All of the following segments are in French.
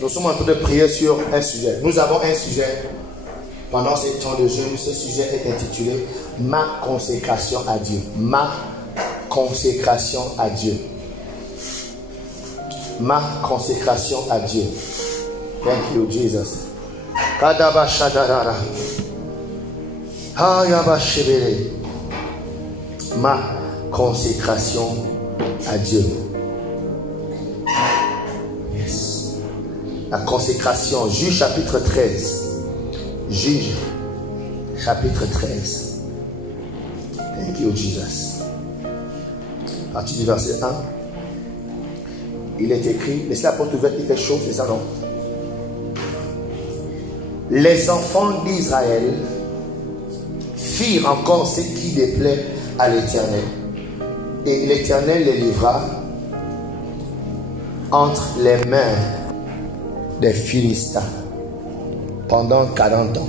Nous sommes en train de prier sur un sujet. Nous avons un sujet pendant ces temps de jeûne. Ce sujet est intitulé « Ma consécration à Dieu ». Ma consécration à Dieu. Ma consécration à Dieu. Thank you, Jesus. Kadaba shadarara. Hayaba shebere. Ma consécration à Dieu. Yes. La consécration. Juge chapitre 13. Juge chapitre 13. Thank you, Jesus. À partir du verset 1. Il est écrit, laissez la porte ouverte, il fait chaud, c'est ça non? Les enfants d'Israël firent encore ce qui déplaît à l'Éternel. Et l'Éternel les livra entre les mains des Philistins pendant 40 ans.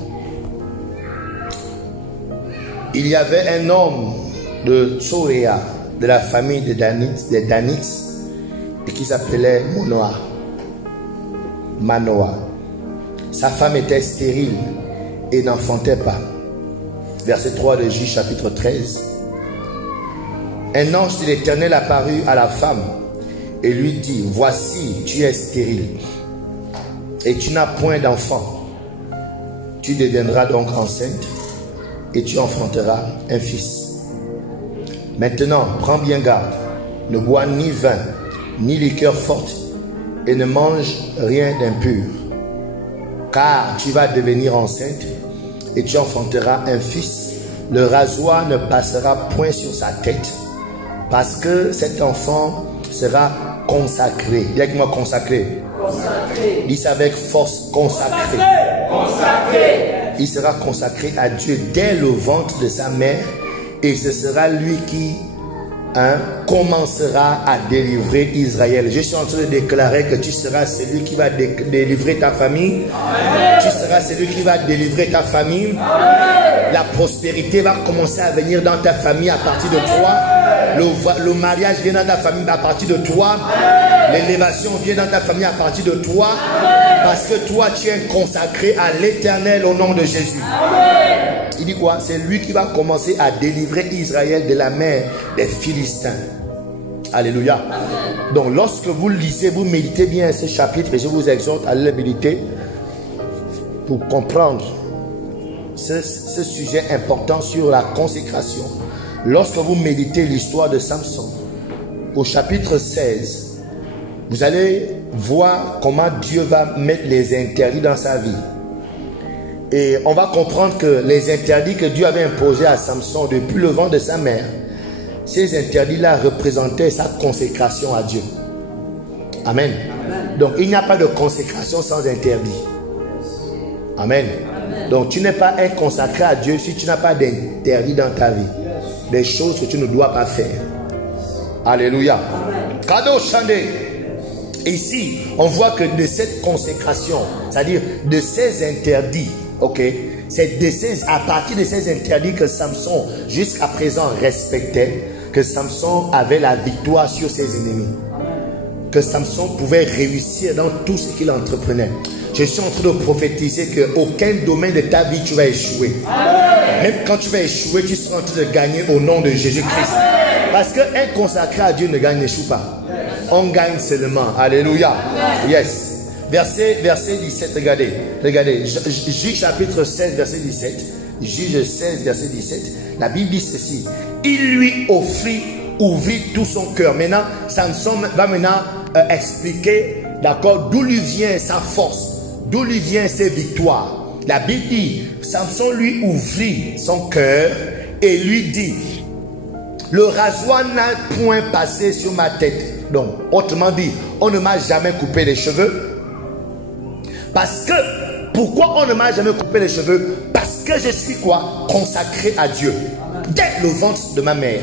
Il y avait un homme de Tsoréa, de la famille des Danites, et qui s'appelait Manoah. Sa femme était stérile et n'enfantait pas. Verset 3 de Juge chapitre 13. Un ange de l'Éternel apparut à la femme et lui dit, voici, tu es stérile et tu n'as point d'enfant. Tu deviendras donc enceinte et tu enfanteras un fils. Maintenant, prends bien garde, ne bois ni vin, ni liqueur forte, et ne mange rien d'impur, car tu vas devenir enceinte et tu enfanteras un fils. Le rasoir ne passera point sur sa tête, parce que cet enfant sera consacré. Dis avec moi consacré. Consacré. Dis ça avec force, consacré. Consacré. Il sera consacré à Dieu dès le ventre de sa mère, et ce sera lui qui commencera à délivrer Israël. Je suis en train de déclarer que tu seras celui qui va délivrer ta famille. Amen. Tu seras celui qui va délivrer ta famille. Amen. La prospérité va commencer à venir dans ta famille à partir de toi. Le mariage vient dans ta famille à partir de toi. L'élévation vient dans ta famille à partir de toi. Amen. Parce que toi tu es consacré à l'Éternel au nom de Jésus. Amen. Il dit quoi? C'est lui qui va commencer à délivrer Israël de la main des Philistins. Alléluia. Amen. Donc lorsque vous lisez, vous méditez bien ce chapitre, et je vous exhorte à le méditer pour comprendre ce sujet important sur la consécration. Lorsque vous méditez l'histoire de Samson, au chapitre 16, vous allez voir comment Dieu va mettre les interdits dans sa vie. Et on va comprendre que les interdits que Dieu avait imposés à Samson depuis le ventre de sa mère, ces interdits-là représentaient sa consécration à Dieu. Amen. Amen. Donc il n'y a pas de consécration sans interdit. Amen. Amen. Donc tu n'es pas un consacré à Dieu si tu n'as pas d'interdit dans ta vie. Des choses que tu ne dois pas faire. Alléluia. Cadeau Chandé. Ici, on voit que de cette consécration, c'est-à-dire de ces interdits, ok, c'est à partir de ces interdits que Samson, jusqu'à présent, respectait, que Samson avait la victoire sur ses ennemis. Que Samson pouvait réussir dans tout ce qu'il entreprenait. Je suis en train de prophétiser qu'aucun domaine de ta vie tu vas échouer. Même quand tu vas échouer, tu seras en train de gagner au nom de Jésus-Christ. Parce qu'un consacré à Dieu n'échoue pas. On gagne seulement. Alléluia. Yes. Verset 17, regardez. Juge chapitre 16, verset 17. Juge 16, verset 17. La Bible dit ceci. Il lui ouvrit tout son cœur. Maintenant, Samson va maintenant expliquer, d'accord, d'où lui vient sa force, d'où lui vient ses victoires. La Bible dit, Samson lui ouvrit son cœur et lui dit, le rasoir n'a point passé sur ma tête. Donc, autrement dit, on ne m'a jamais coupé les cheveux. Parce que, pourquoi on ne m'a jamais coupé les cheveux? Parce que je suis quoi? Consacré à Dieu. Dès le ventre de ma mère.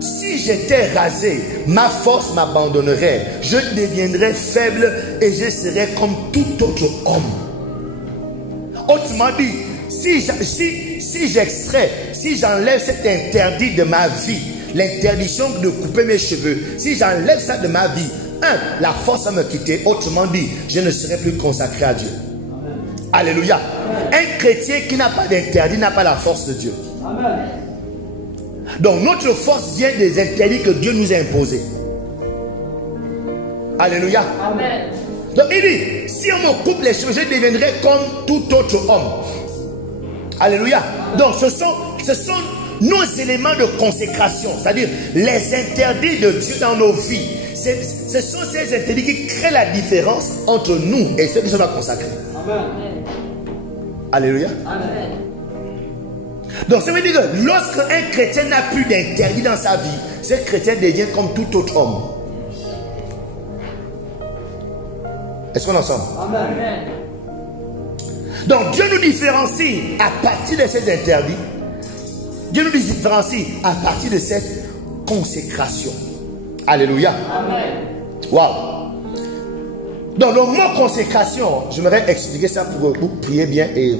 Si j'étais rasé, ma force m'abandonnerait. Je deviendrais faible et je serais comme tout autre homme. Autrement dit, si j'extrais, si j'enlève cet interdit de ma vie, l'interdiction de couper mes cheveux, si j'enlève ça de ma vie, la force va me quitter. Autrement dit, je ne serai plus consacré à Dieu. Alléluia. Un chrétien qui n'a pas d'interdit n'a pas la force de Dieu. Donc notre force vient des interdits que Dieu nous a imposés. Alléluia. Amen. Donc il dit, si on me coupe les cheveux, je deviendrai comme tout autre homme. Alléluia. Donc ce sont nos éléments de consécration, c'est-à-dire les interdits de Dieu dans nos vies. Ce sont ces interdits qui créent la différence entre nous et ceux qui sont consacrés. Amen. Alléluia. Amen. Donc ça veut dire que lorsqu'un chrétien n'a plus d'interdit dans sa vie, ce chrétien devient comme tout autre homme. Est-ce qu'on est ensemble? Amen. Donc Dieu nous différencie à partir de ces interdits. Dieu nous différencie à partir de cette consécration. Alléluia. Amen. Wow. Donc le mot consécration, j'aimerais expliquer ça pour vous prier bien. Et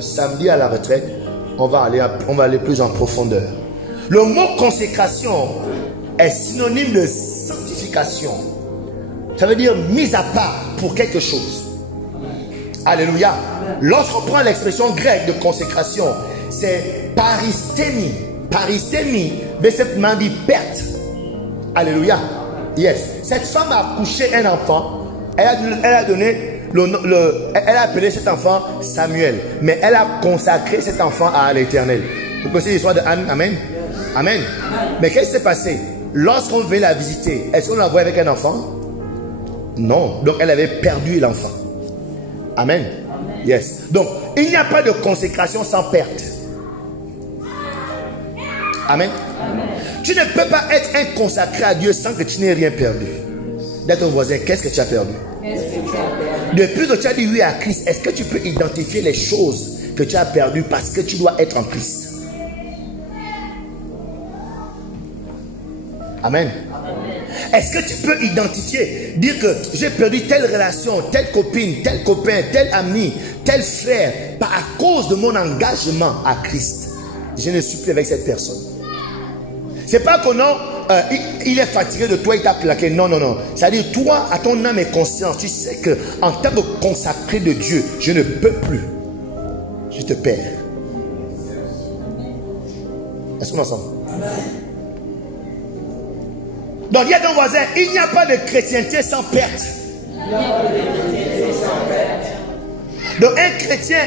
samedi à la retraite, on va aller plus en profondeur. Le mot consécration est synonyme de sanctification. Ça veut dire mise à part pour quelque chose. Alléluia. Lorsqu'on prend l'expression grecque de consécration, c'est paristémie. Paristémie, veut simplement dire perte. Alléluia. Yes. Cette femme a accouché un enfant. Elle a donné elle a appelé cet enfant Samuel. Mais elle a consacré cet enfant à l'Éternel. Vous connaissez l'histoire de Anne? Amen. Amen. Mais qu'est-ce qui s'est passé? Lorsqu'on veut la visiter, est-ce qu'on la voit avec un enfant? Non. Donc elle avait perdu l'enfant. Amen. Yes. Donc il n'y a pas de consécration sans perte. Amen. Amen. Tu ne peux pas être un consacré à Dieu sans que tu n'aies rien perdu. Dis à ton voisin, qu'est-ce que tu as perdu? Depuis que tu as dit oui à Christ, est-ce que tu peux identifier les choses que tu as perdues parce que tu dois être en Christ? Amen. Est-ce que tu peux identifier, dire que j'ai perdu telle relation, telle copine, tel copain, tel ami, tel frère, à cause de mon engagement à Christ? Je ne suis plus avec cette personne. C'est pas que non, il est fatigué de toi, il t'a plaqué. Non, non, non. C'est-à-dire, toi, à ton âme et conscience, tu sais que en tant que consacré de Dieu, je ne peux plus. Je te perds. Est-ce qu'on est ensemble? Donc, il y a ton voisin, il n'y a pas de chrétienté sans perte. Donc, un chrétien,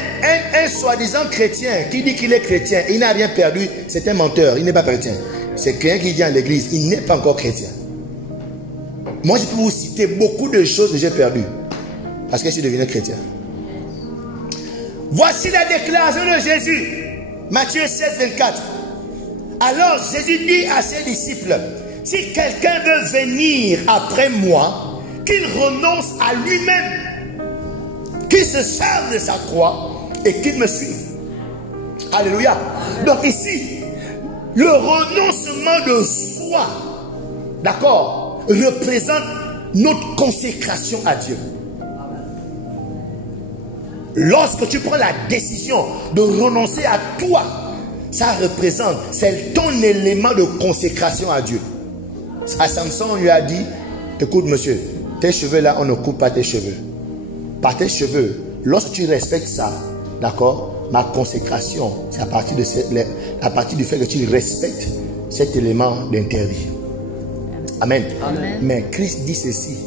un soi-disant chrétien qui dit qu'il est chrétien, il n'a rien perdu, c'est un menteur, il n'est pas chrétien. C'est quelqu'un qui vient à l'église, il n'est pas encore chrétien. Moi, je peux vous citer beaucoup de choses que j'ai perdues parce que je suis devenu chrétien. Voici la déclaration de Jésus, Matthieu 16, 24. Alors Jésus dit à ses disciples, si quelqu'un veut venir après moi, qu'il renonce à lui-même, qu'il se serve de sa croix et qu'il me suive. Alléluia. Donc ici, le renoncement de soi, d'accord, représente notre consécration à Dieu. Lorsque tu prends la décision de renoncer à toi, ça représente, c'est ton élément de consécration à Dieu. À Samson, on lui a dit, écoute monsieur, tes cheveux là, on ne coupe pas tes cheveux. Par tes cheveux, lorsque tu respectes ça, d'accord, ma consécration, c'est à partir du fait que tu respectes cet élément d'interdit. Amen. Amen. Mais Christ dit ceci,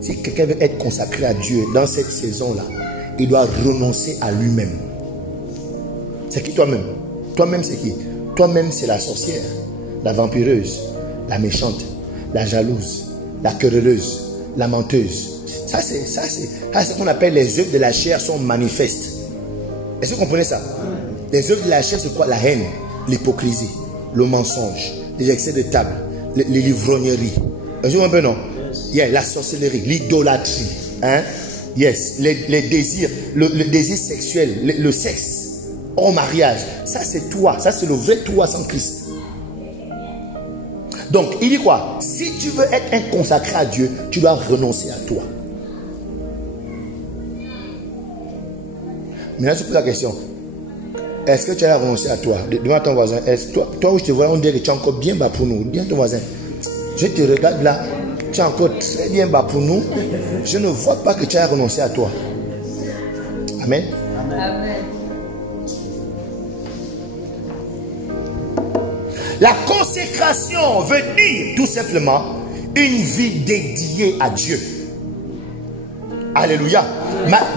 si quelqu'un veut être consacré à Dieu dans cette saison-là, il doit renoncer à lui-même. C'est qui toi-même? Toi-même c'est qui? Toi-même c'est la sorcière, la vampireuse, la méchante, la jalouse, la querelleuse, la menteuse. Ça c'est ce qu'on appelle les œuvres de la chair sont manifestes. Est-ce que vous comprenez ça? Les œuvres de la chair c'est quoi? La haine, l'hypocrisie, le mensonge, les excès de table, les livrogneries. Est-ce que vous comprenez? Non? Yeah, la sorcellerie, l'idolâtrie, hein? Yes, les désirs, le désir sexuel, le sexe hors mariage. Ça c'est toi, ça c'est le vrai toi sans Christ. Donc il dit quoi? Si tu veux être un consacré à Dieu, tu dois renoncer à toi. Maintenant je pose la question, est-ce que tu as renoncé à toi? Demande à ton voisin, toi où je te vois, on dirait que tu es encore bien bas pour nous. Dis à ton voisin, je te regarde là, tu es encore très bien bas pour nous. Je ne vois pas que tu as renoncé à toi. Amen. Amen. La consécration veut dire tout simplement une vie dédiée à Dieu. Alléluia.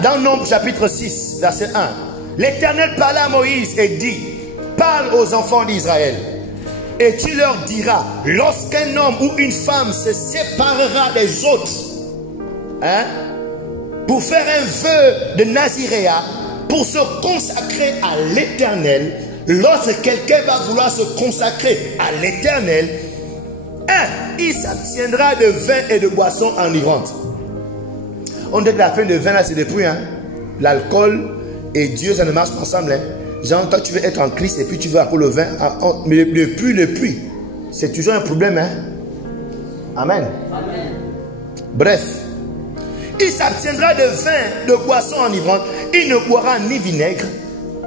Dans Nombre chapitre 6, verset 1, l'Éternel parla à Moïse et dit, parle aux enfants d'Israël et tu leur diras, lorsqu'un homme ou une femme se séparera des autres, pour faire un vœu de Naziréa, pour se consacrer à l'Éternel, lorsque quelqu'un va vouloir se consacrer à l'Éternel, il s'abstiendra de vin et de boissons enivrantes. On dit que la fin de vin là c'est depuis l'alcool et Dieu ça ne marche pas ensemble. Genre quand tu veux être en Christ et puis tu veux avoir le vin, mais le puits, c'est toujours un problème. Amen. Amen. Bref, il s'abstiendra de vin, de boissons enivrantes. Il ne boira ni vinaigre,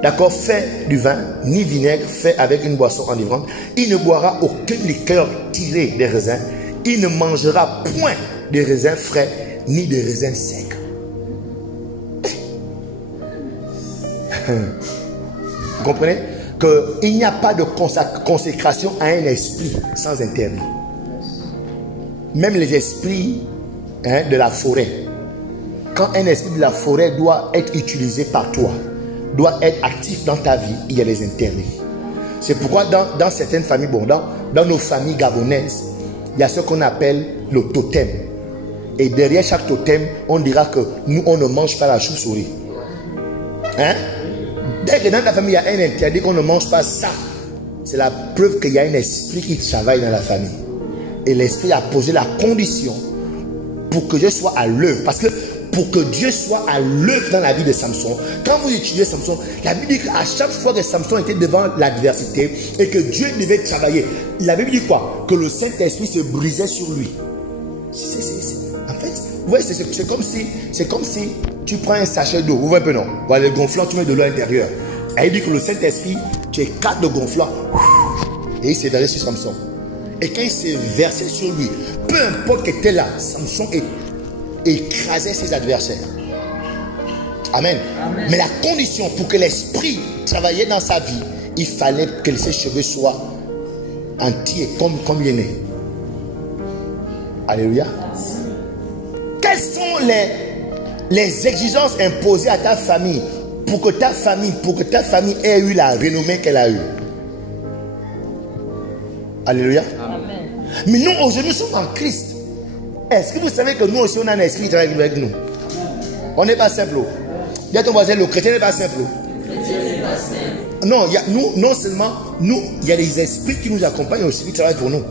d'accord, fait du vin, ni vinaigre fait avec une boisson enivrante. Il ne boira aucune liqueur tirée des raisins. Il ne mangera point de raisins frais ni de raisins secs. Vous comprenez qu'il n'y a pas de consécration à un esprit sans interdit. Même les esprits de la forêt. Quand un esprit de la forêt doit être utilisé par toi, doit être actif dans ta vie, il y a des interdits. C'est pourquoi dans certaines familles, dans nos familles gabonaises, il y a ce qu'on appelle le totem. Et derrière chaque totem, on dira que nous, on ne mange pas la chauve-souris. Dès que dans ta famille, il y a un interdit qu'on ne mange pas ça, c'est la preuve qu'il y a un esprit qui travaille dans la famille. Et l'esprit a posé la condition pour que Dieu soit à l'œuvre. Parce que pour que Dieu soit à l'œuvre dans la vie de Samson, quand vous étudiez Samson, la Bible dit qu'à chaque fois que Samson était devant l'adversité et que Dieu devait travailler, la Bible dit quoi? Que le Saint-Esprit se brisait sur lui. En fait, vous voyez, c'est comme si tu prends un sachet d'eau, vous voyez un peu non? Voilà, le gonflant, tu mets de l'eau à l'intérieur. Et il dit que le Saint-Esprit, tu écartes le gonflant et il s'est versé sur Samson. Et quand il s'est versé sur lui, peu importe qui était là, Samson écrasait ses adversaires. Amen. Amen. Mais la condition pour que l'esprit travaillait dans sa vie, il fallait que ses cheveux soient entiers comme il est né. Alléluia. Quelles sont les exigences imposées à ta famille pour que ta famille ait eu la renommée qu'elle a eue? Alléluia. Amen. Mais nous aujourd'hui nous sommes en Christ. Est-ce que vous savez que nous aussi on a un esprit qui travaille avec nous? On n'est pas simple. Dis à ton voisin, le chrétien n'est pas simple. Non, non seulement nous, il y a des esprits qui nous accompagnent aussi, qui travaillent pour nous.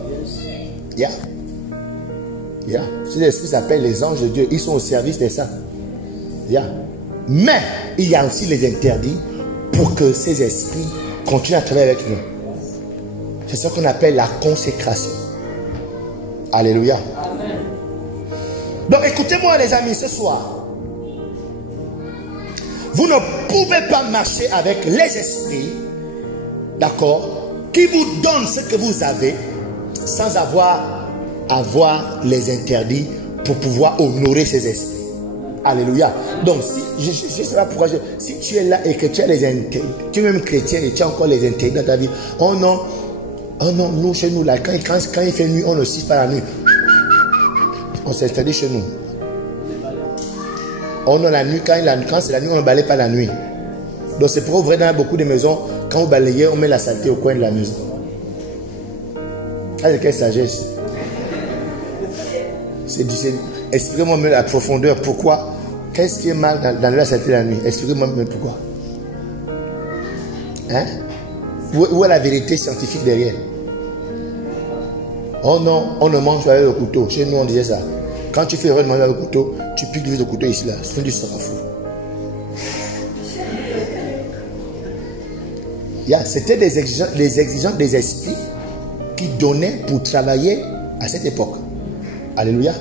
Ces esprits s'appellent les anges de Dieu. Ils sont au service de ça. Mais il y a aussi les interdits pour que ces esprits continuent à travailler avec nous. C'est ce qu'on appelle la consécration. Alléluia. Amen. Donc écoutez-moi les amis ce soir. Vous ne pouvez pas marcher avec les esprits, d'accord, qui vous donnent ce que vous avez sans avoir les interdits pour pouvoir honorer ces esprits. Alléluia. Donc si je sais pas pourquoi si tu es là et que tu as les interdits, tu es même chrétien et tu as encore les interdits dans ta vie. Oh non, nous chez nous là, quand il fait nuit, on ne siffle pas la nuit. On s'est installé chez nous. On a la nuit, quand c'est la nuit, on ne balaye pas la nuit. Donc c'est pour vrai dans beaucoup de maisons, quand vous balayez, on met la saleté au coin de la maison. Ah, quelle sagesse. Expliquez-moi même la profondeur. Pourquoi? Qu'est-ce qui est mal dans la saleté la nuit? Expliquez-moi même pourquoi. Où est la vérité scientifique derrière? Oh non, on ne mange pas avec le couteau. Chez nous, on disait ça. Quand tu fais erreur de manger avec le couteau, tu piques le couteau ici, là. C'est du sang fou. C'était des exigences des esprits qui donnaient pour travailler à cette époque. Alléluia.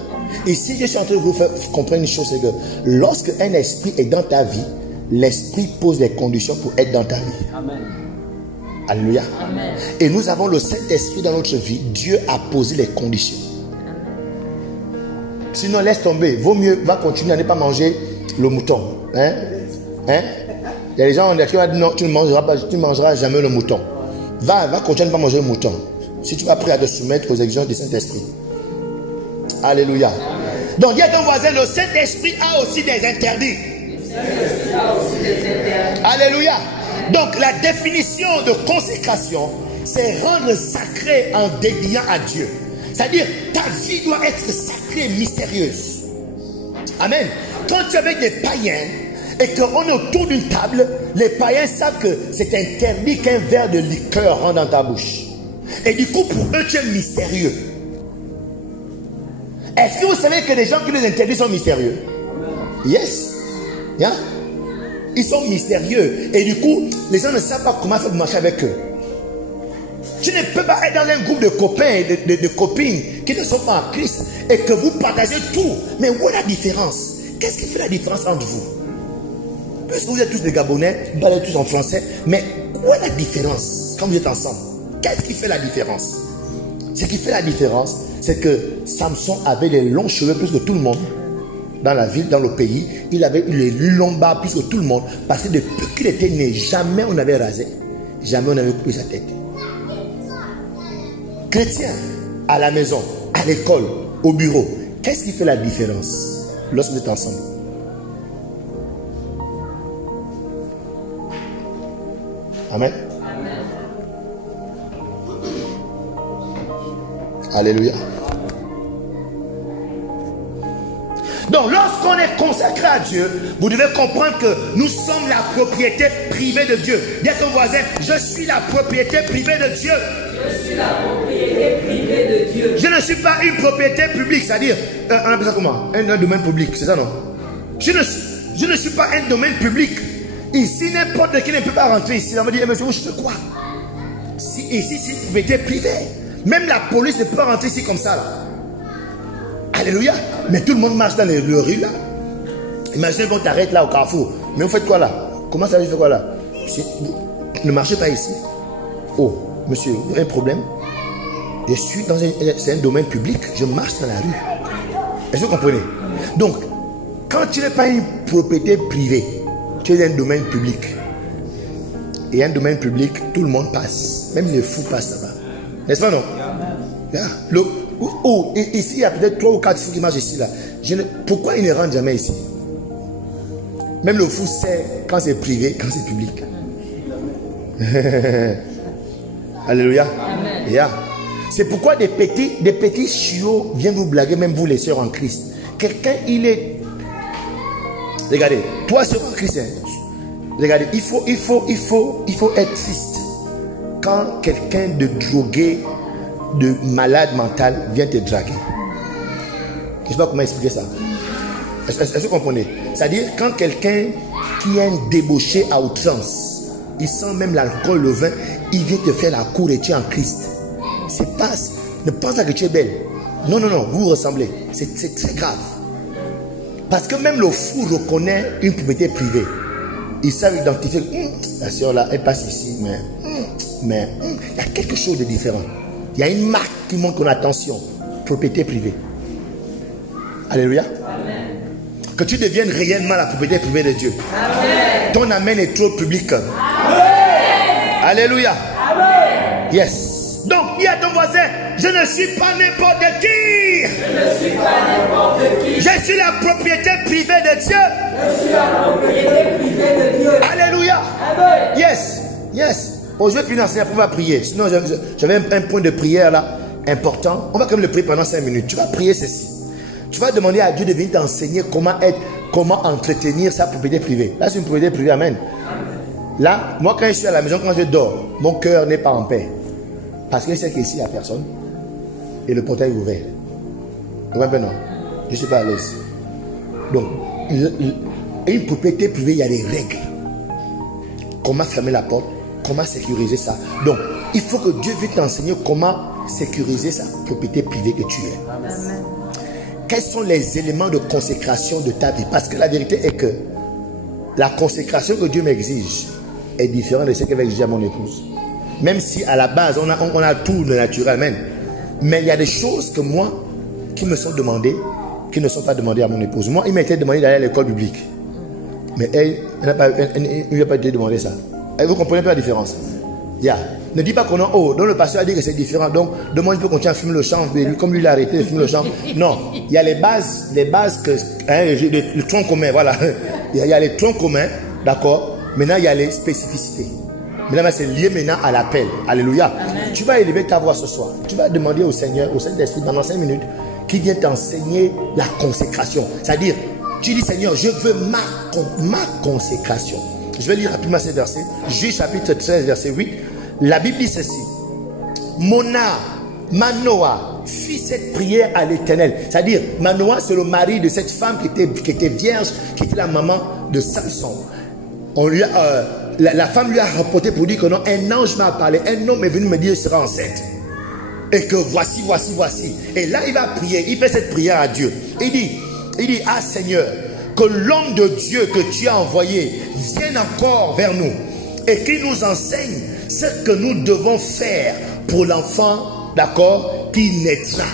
Ici, je suis en train de vous faire comprendre une chose, c'est que lorsque un esprit est dans ta vie, l'esprit pose les conditions pour être dans ta vie. Amen. Alléluia. Amen. Et nous avons le Saint-Esprit dans notre vie. Dieu a posé les conditions. Sinon, laisse tomber. Vaut mieux, va continuer à ne pas manger le mouton. Hein? Hein? Il y a des gens qui vont dire non, tu ne mangeras jamais le mouton. Va continuer à ne pas manger le mouton. Si tu vas prêt à te soumettre aux exigences du Saint-Esprit. Alléluia. Donc, dis à ton voisin, le Saint-Esprit a aussi des interdits. Alléluia. Donc, la définition de consécration, c'est rendre sacré en dédiant à Dieu. C'est-à-dire, ta vie doit être sacrée et mystérieuse. Amen. Quand tu es avec des païens et qu'on est autour d'une table, les païens savent que c'est interdit qu'un verre de liqueur rentre dans ta bouche. Et du coup, pour eux, tu es mystérieux. Est-ce que vous savez que les gens qui nous interdisent sont mystérieux? Yes. Yeah. Ils sont mystérieux. Et du coup, les gens ne savent pas comment faire pour marcher avec eux. Tu ne peux pas être dans un groupe de copains et de copines qui ne sont pas en Christ et que vous partagez tout. Mais où est la différence? Qu'est-ce qui fait la différence entre vous? Parce que vous êtes tous des Gabonais, vous parlez tous en français, mais où est la différence quand vous êtes ensemble? Qu'est-ce qui fait la différence? Ce qui fait la différence, c'est que Samson avait les longs cheveux plus que tout le monde. Dans la ville, dans le pays, il avait les longs barbes plus que tout le monde. Parce que depuis qu'il était né, jamais on avait rasé. Jamais on avait coupé sa tête. Chrétien, à la maison, à l'école, au bureau, qu'est-ce qui fait la différence lorsque vous êtes ensemble? Amen. Alléluia. Donc, lorsqu'on est consacré à Dieu, vous devez comprendre que nous sommes la propriété privée de Dieu. Dis à ton voisin, je suis la propriété privée de Dieu. Je suis la propriété privée de Dieu. Je ne suis pas une propriété publique, c'est-à-dire, on appelle ça comment? Un domaine public, c'est ça non? Je ne suis pas un domaine public. Ici, n'importe qui ne peut pas rentrer ici. On va dire, monsieur, vous faites quoi? Ici, c'est une propriété privée. Même la police ne peut pas rentrer ici comme ça. Là. Alléluia. Mais tout le monde marche dans les rues là. Imaginez qu'on t'arrête là au carrefour. Mais vous faites quoi là? Comment ça, vous faites quoi là? Ne marchez pas ici. Oh, monsieur, vous avez un problème? Je suis dans un domaine public. Je marche dans la rue. Est-ce que vous comprenez? Donc, quand tu n'es pas une propriété privée, tu es un domaine public. Et un domaine public, tout le monde passe. Même les fous passent là-bas. N'est-ce pas non? Yeah. Ici, il y a peut-être 3 ou 4 fous qui marchent ici. Là. Pourquoi ils ne rentrent jamais ici? Même le fou sait quand c'est privé, quand c'est public. Alléluia. Yeah. C'est pourquoi des petits chiots viennent vous blaguer, même vous les sœurs en Christ. Quelqu'un, il est... Regardez, toi sœur en Christ, hein, regardez, il faut être triste quand quelqu'un de drogué, de malade mental vient te draguer. Je ne sais pas comment expliquer ça. Est-ce que vous comprenez? C'est-à-dire quand quelqu'un qui est un débauché à outrance, il sent même l'alcool, le vin, il vient te faire la cour et tu es en Christ. C'est pas, ne pense pas que tu es belle. Non, non, non, vous vous ressemblez. C'est très grave. Parce que même le fou reconnaît une propriété privée. Ils savent identifier, la soeur là, elle passe ici, mais il y a quelque chose de différent. Il y a une marque qui montre qu'on a attention. Propriété privée. Alléluia. Amen. Que tu deviennes réellement la propriété privée de Dieu. Amen. Ton amen est trop public. Amen. Alléluia. Amen. Yes. Donc, dis à ton voisin, je ne suis pas n'importe qui. Je ne suis pas n'importe qui. Je suis la propriété privée de Dieu. Je suis la propriété privée de Dieu. Alléluia. Amen. Yes. Yes. Bon, je vais financer, après on va prier. Sinon, j'avais un point de prière là, important. On va quand même le prier pendant 5 minutes. Tu vas prier ceci. Tu vas demander à Dieu de venir t'enseigner comment entretenir sa propriété privée. Là, c'est une propriété privée, amen. Là, moi, quand je suis à la maison, quand je dors, mon cœur n'est pas en paix. Parce que je sais qu'ici, il n'y a personne. Et le portail est ouvert. Ouais, ben non. Je ne suis pas à l'aise. Donc, une propriété privée, il y a des règles. Comment fermer la porte? Comment sécuriser ça? Donc, il faut que Dieu vienne t'enseigner comment sécuriser sa propriété privée que tu es. Amen. Quels sont les éléments de consécration de ta vie? Parce que la vérité est que la consécration que Dieu m'exige est différente de ce qu'elle va exiger à mon épouse. Même si à la base, on a tout de naturel, même. Mais il y a des choses que moi, qui me sont demandées, qui ne sont pas demandés à mon épouse. Moi, il m'a été demandé d'aller à l'école biblique. Mais elle n'a pas été demandé ça. Et vous comprenez pas la différence? Ne dis pas qu'on a donc le pasteur a dit que c'est différent. Donc, demain, il peut continuer à fumer le champ. Comme lui, il a arrêté de fumer le champ. Non, il y a les bases que, le tronc commun, voilà. Il y a les troncs communs, d'accord. Maintenant, il y a les spécificités. Maintenant, c'est lié maintenant à l'appel. Alléluia. Amen. Tu vas élever ta voix ce soir. Tu vas demander au Seigneur, au Saint-Esprit, pendant 5 minutes, qui vient t'enseigner la consécration. C'est-à-dire, tu dis, Seigneur, je veux ma consécration. Je vais lire rapidement ces versets. Juge chapitre 13, verset 8. La Bible dit ceci. Manoah fit cette prière à l'Éternel. C'est-à-dire, Manoah, c'est le mari de cette femme qui était vierge, qui était la maman de Samson. La femme lui a rapporté pour dire que non, un ange m'a parlé, un homme est venu me dire qu'il sera enceinte. Et que voici. Et là, il va prier, il fait cette prière à Dieu. Il dit, ah Seigneur, que l'homme de Dieu que tu as envoyé vienne encore vers nous et qu'il nous enseigne ce que nous devons faire pour l'enfant, d'accord, qui naîtra.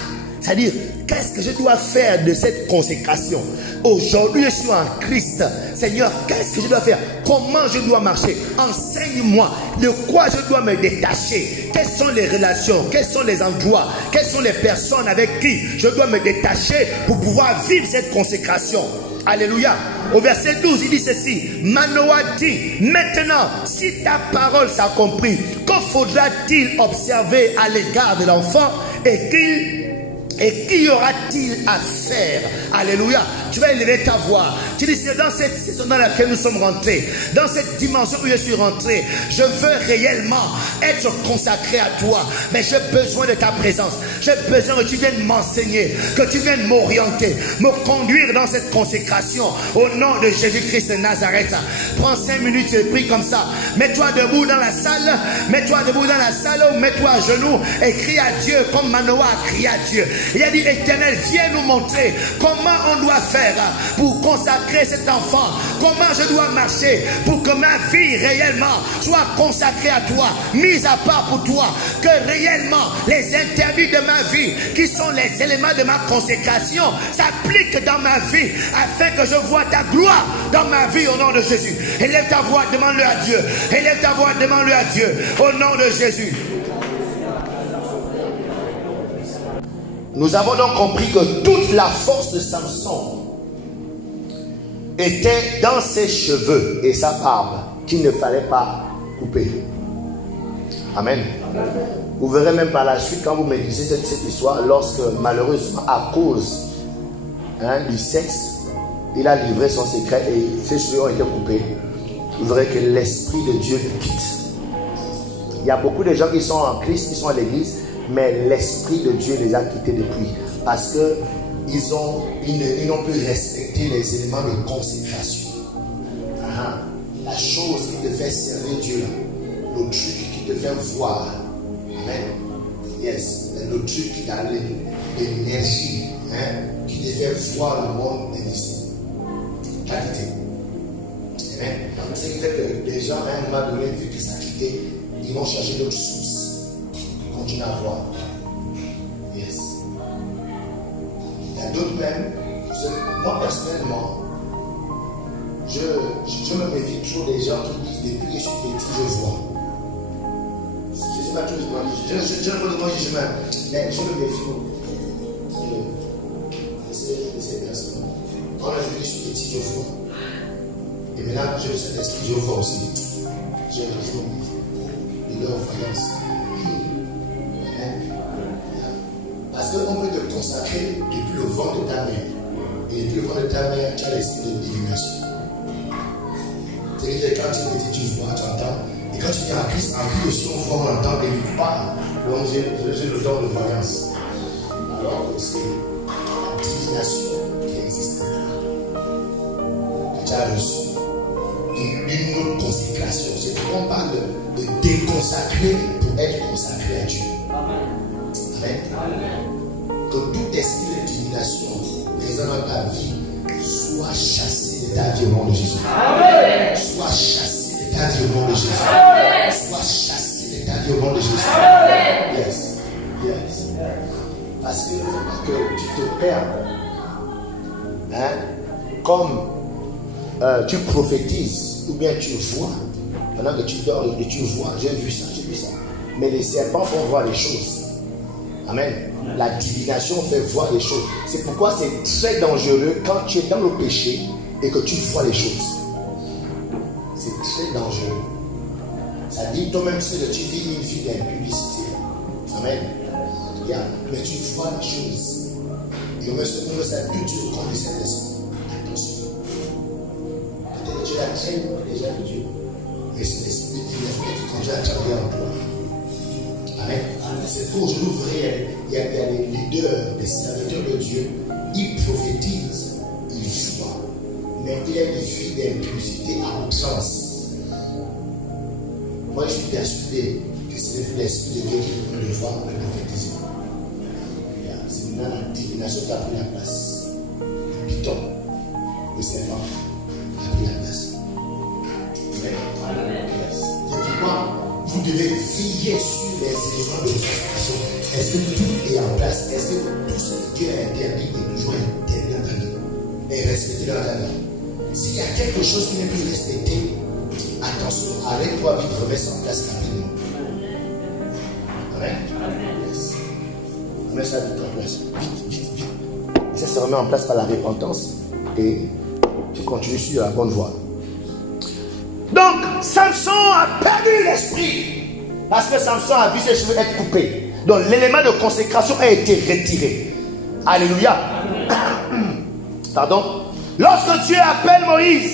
C'est-à-dire, qu'est-ce que je dois faire de cette consécration? Aujourd'hui, je suis en Christ. Seigneur, qu'est-ce que je dois faire? Comment je dois marcher? Enseigne-moi de quoi je dois me détacher. Quelles sont les relations? Quels sont les endroits? Quelles sont les personnes avec qui je dois me détacher pour pouvoir vivre cette consécration? Alléluia. Au verset 12, il dit ceci. Manoah dit, maintenant, si ta parole s'accomplit, que faudra-t-il observer à l'égard de l'enfant et qu'y aura-t-il à faire? Alléluia. Tu vas élever ta voix. Tu dis, c'est dans cette saison dans laquelle nous sommes rentrés, dans cette dimension où je suis rentré, je veux réellement être consacré à toi. Mais j'ai besoin de ta présence. J'ai besoin que tu viennes m'enseigner, que tu viennes m'orienter, me conduire dans cette consécration. Au nom de Jésus-Christ de Nazareth. Prends 5 minutes et prie comme ça. Mets-toi debout dans la salle. Mets-toi debout dans la salle ou mets-toi à genoux et crie à Dieu comme Manoah a crié à Dieu. Il a dit, Éternel, viens nous montrer comment on doit faire pour consacrer cet enfant. Comment je dois marcher pour que ma vie réellement soit consacrée à toi, mise à part pour toi. Que réellement les interdits de ma vie, qui sont les éléments de ma consécration, s'appliquent dans ma vie afin que je vois ta gloire dans ma vie au nom de Jésus. Élève ta voix, demande-le à Dieu. Élève ta voix, demande-le à Dieu au nom de Jésus. Nous avons donc compris que toute la force de Samson était dans ses cheveux et sa barbe qu'il ne fallait pas couper. Amen. Vous verrez même par la suite, quand vous méditez cette histoire, lorsque malheureusement à cause du sexe, il a livré son secret et ses cheveux ont été coupés, vous verrez que l'Esprit de Dieu le quitte. Il y a beaucoup de gens qui sont en Christ, qui sont à l'église, mais l'Esprit de Dieu les a quittés depuis. Parce que ils n'ont plus respecté les éléments de consécration. La chose qui te fait servir Dieu, le truc qui te fait voir. Amen. Yes. Le truc qui t'a l'énergie, qui te fait voir le monde invisible. Qualité. Amen. C'est ce qui fait que les gens, à un moment donné, vu que ça a quitté, ils vont chercher d'autres sources. Ils continuent à voir. Yes. Il y a d'autres même. Moi personnellement, je me méfie toujours des gens qui disent depuis que je suis petit, je vois. Je ne sais pas tout je ne peux pas dire chemin, mais je me méfie de ces personnes. Quand je suis petit, je vois. Et maintenant, je suis l'esprit, je vois aussi. Je me méfie de leur voyance. Parce qu'on peut te consacrer depuis le ventre de ta mère. Et depuis le ventre de ta mère, tu as l'esprit de divination. C'est-à-dire que quand tu es petit, tu vois, tu entends. Et quand tu es en Christ, aussi on voit, on entend, et il parle. Donc j'ai le don de voyance. Alors que c'est la divination qui existe là. Que tu as reçu d'une autre consécration. C'est qu'on parle de déconsacrer pour être consacré à Dieu. Amen. Que tout esprit de divination présent dans ta vie soit chassé de ta vie au nom de Jésus. Amen. Soit chassé de ta vie au nom de Jésus. Amen. Soit chassé de ta vie au nom de Jésus. Amen. Yes. Yes. Parce que il ne faut pas que tu te perds comme tu prophétises ou bien tu vois, pendant que tu dors et que tu vois, j'ai vu ça. Mais les serpents font voir les choses. Amen. La divination fait voir les choses. C'est pourquoi c'est très dangereux quand tu es dans le péché et que tu vois les choses. C'est très dangereux. Ça dit toi-même que tu vis une vie d'impudicité. Amen. Mais tu vois les choses. Et on veut s'habituer au compte de cet esprit. Attention. Peut-être que tu l'as très déjà de Dieu. Mais c'est l'esprit de Dieu qui conduit à travailler en toi. Amen. C'est pour aujourd'hui, il y a les leaders, les serviteurs de Dieu, ils prophétisent, ils voient. Mais il y a des filles d'impulsité à outrance. Moi, je suis persuadé que c'est l'esprit de Dieu qui peut le voir, le prophétiser. C'est maintenant la divination qui a pris la place. Le python, le serpent, a pris la place. Amen. C'est pourquoi vous devez veiller sur les éléments de transmission. Est-ce que tout est en place? Est-ce que tout ce que Dieu a interdit est toujours interdit dans ta vie? Et respecté dans ta vie. S'il y a quelque chose qui n'est plus respecté, attention, arrête-toi vite, remets ça en place rapidement. Amen. Yes. Remets ça vite en place. Vite. Et ça se remet en place par la repentance et tu continues sur la bonne voie. Donc, Samson a perdu l'esprit parce que Samson a vu ses cheveux être coupés. Donc, l'élément de consécration a été retiré. Alléluia. Pardon. Lorsque Dieu appelle Moïse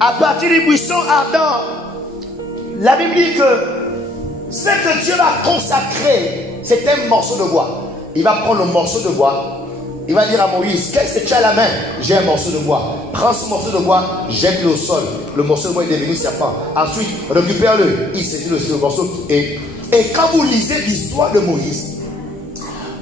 à partir du buisson ardent, la Bible dit que ce que Dieu va consacrer, c'est un morceau de bois. Il va prendre le morceau de bois. Il va dire à Moïse, qu'est-ce que tu as à la main? J'ai un morceau de bois. Prends ce morceau de bois, jette-le au sol. Le morceau de bois est devenu serpent. Ensuite, récupère-le. Il saisit le morceau. Et quand vous lisez l'histoire de Moïse,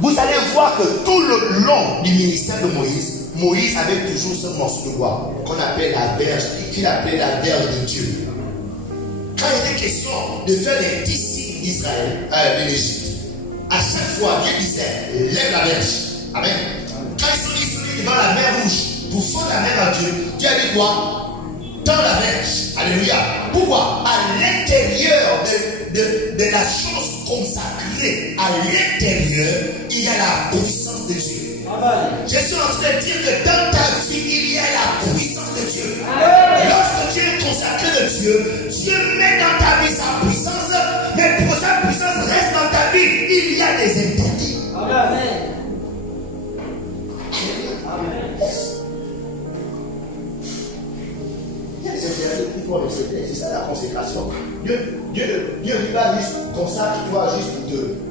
vous allez voir que tout le long du ministère de Moïse, Moïse avait toujours ce morceau de bois qu'on appelle la verge, qu'il appelait la verge de Dieu. Quand il était question de faire les 10 signes d'Israël, de l'Égypte, à chaque fois, Dieu disait, lève la verge. Amen. Quand ils sont devant la mer rouge pour fondre la mer à Dieu, Dieu a dit quoi? Dans la verge. Alléluia. Pourquoi? À l'intérieur de la chose consacrée, à l'intérieur, il y a la puissance de Dieu. Amen. Je suis en train de dire que dans ta vie, il y a la puissance de Dieu. Amen. Lorsque tu es consacré de Dieu, Dieu met dans ta vie sa puissance, mais pour que sa puissance reste dans ta vie, il y a des interdits. Amen. C'est ça la consécration. Dieu n'est pas juste consacre-toi juste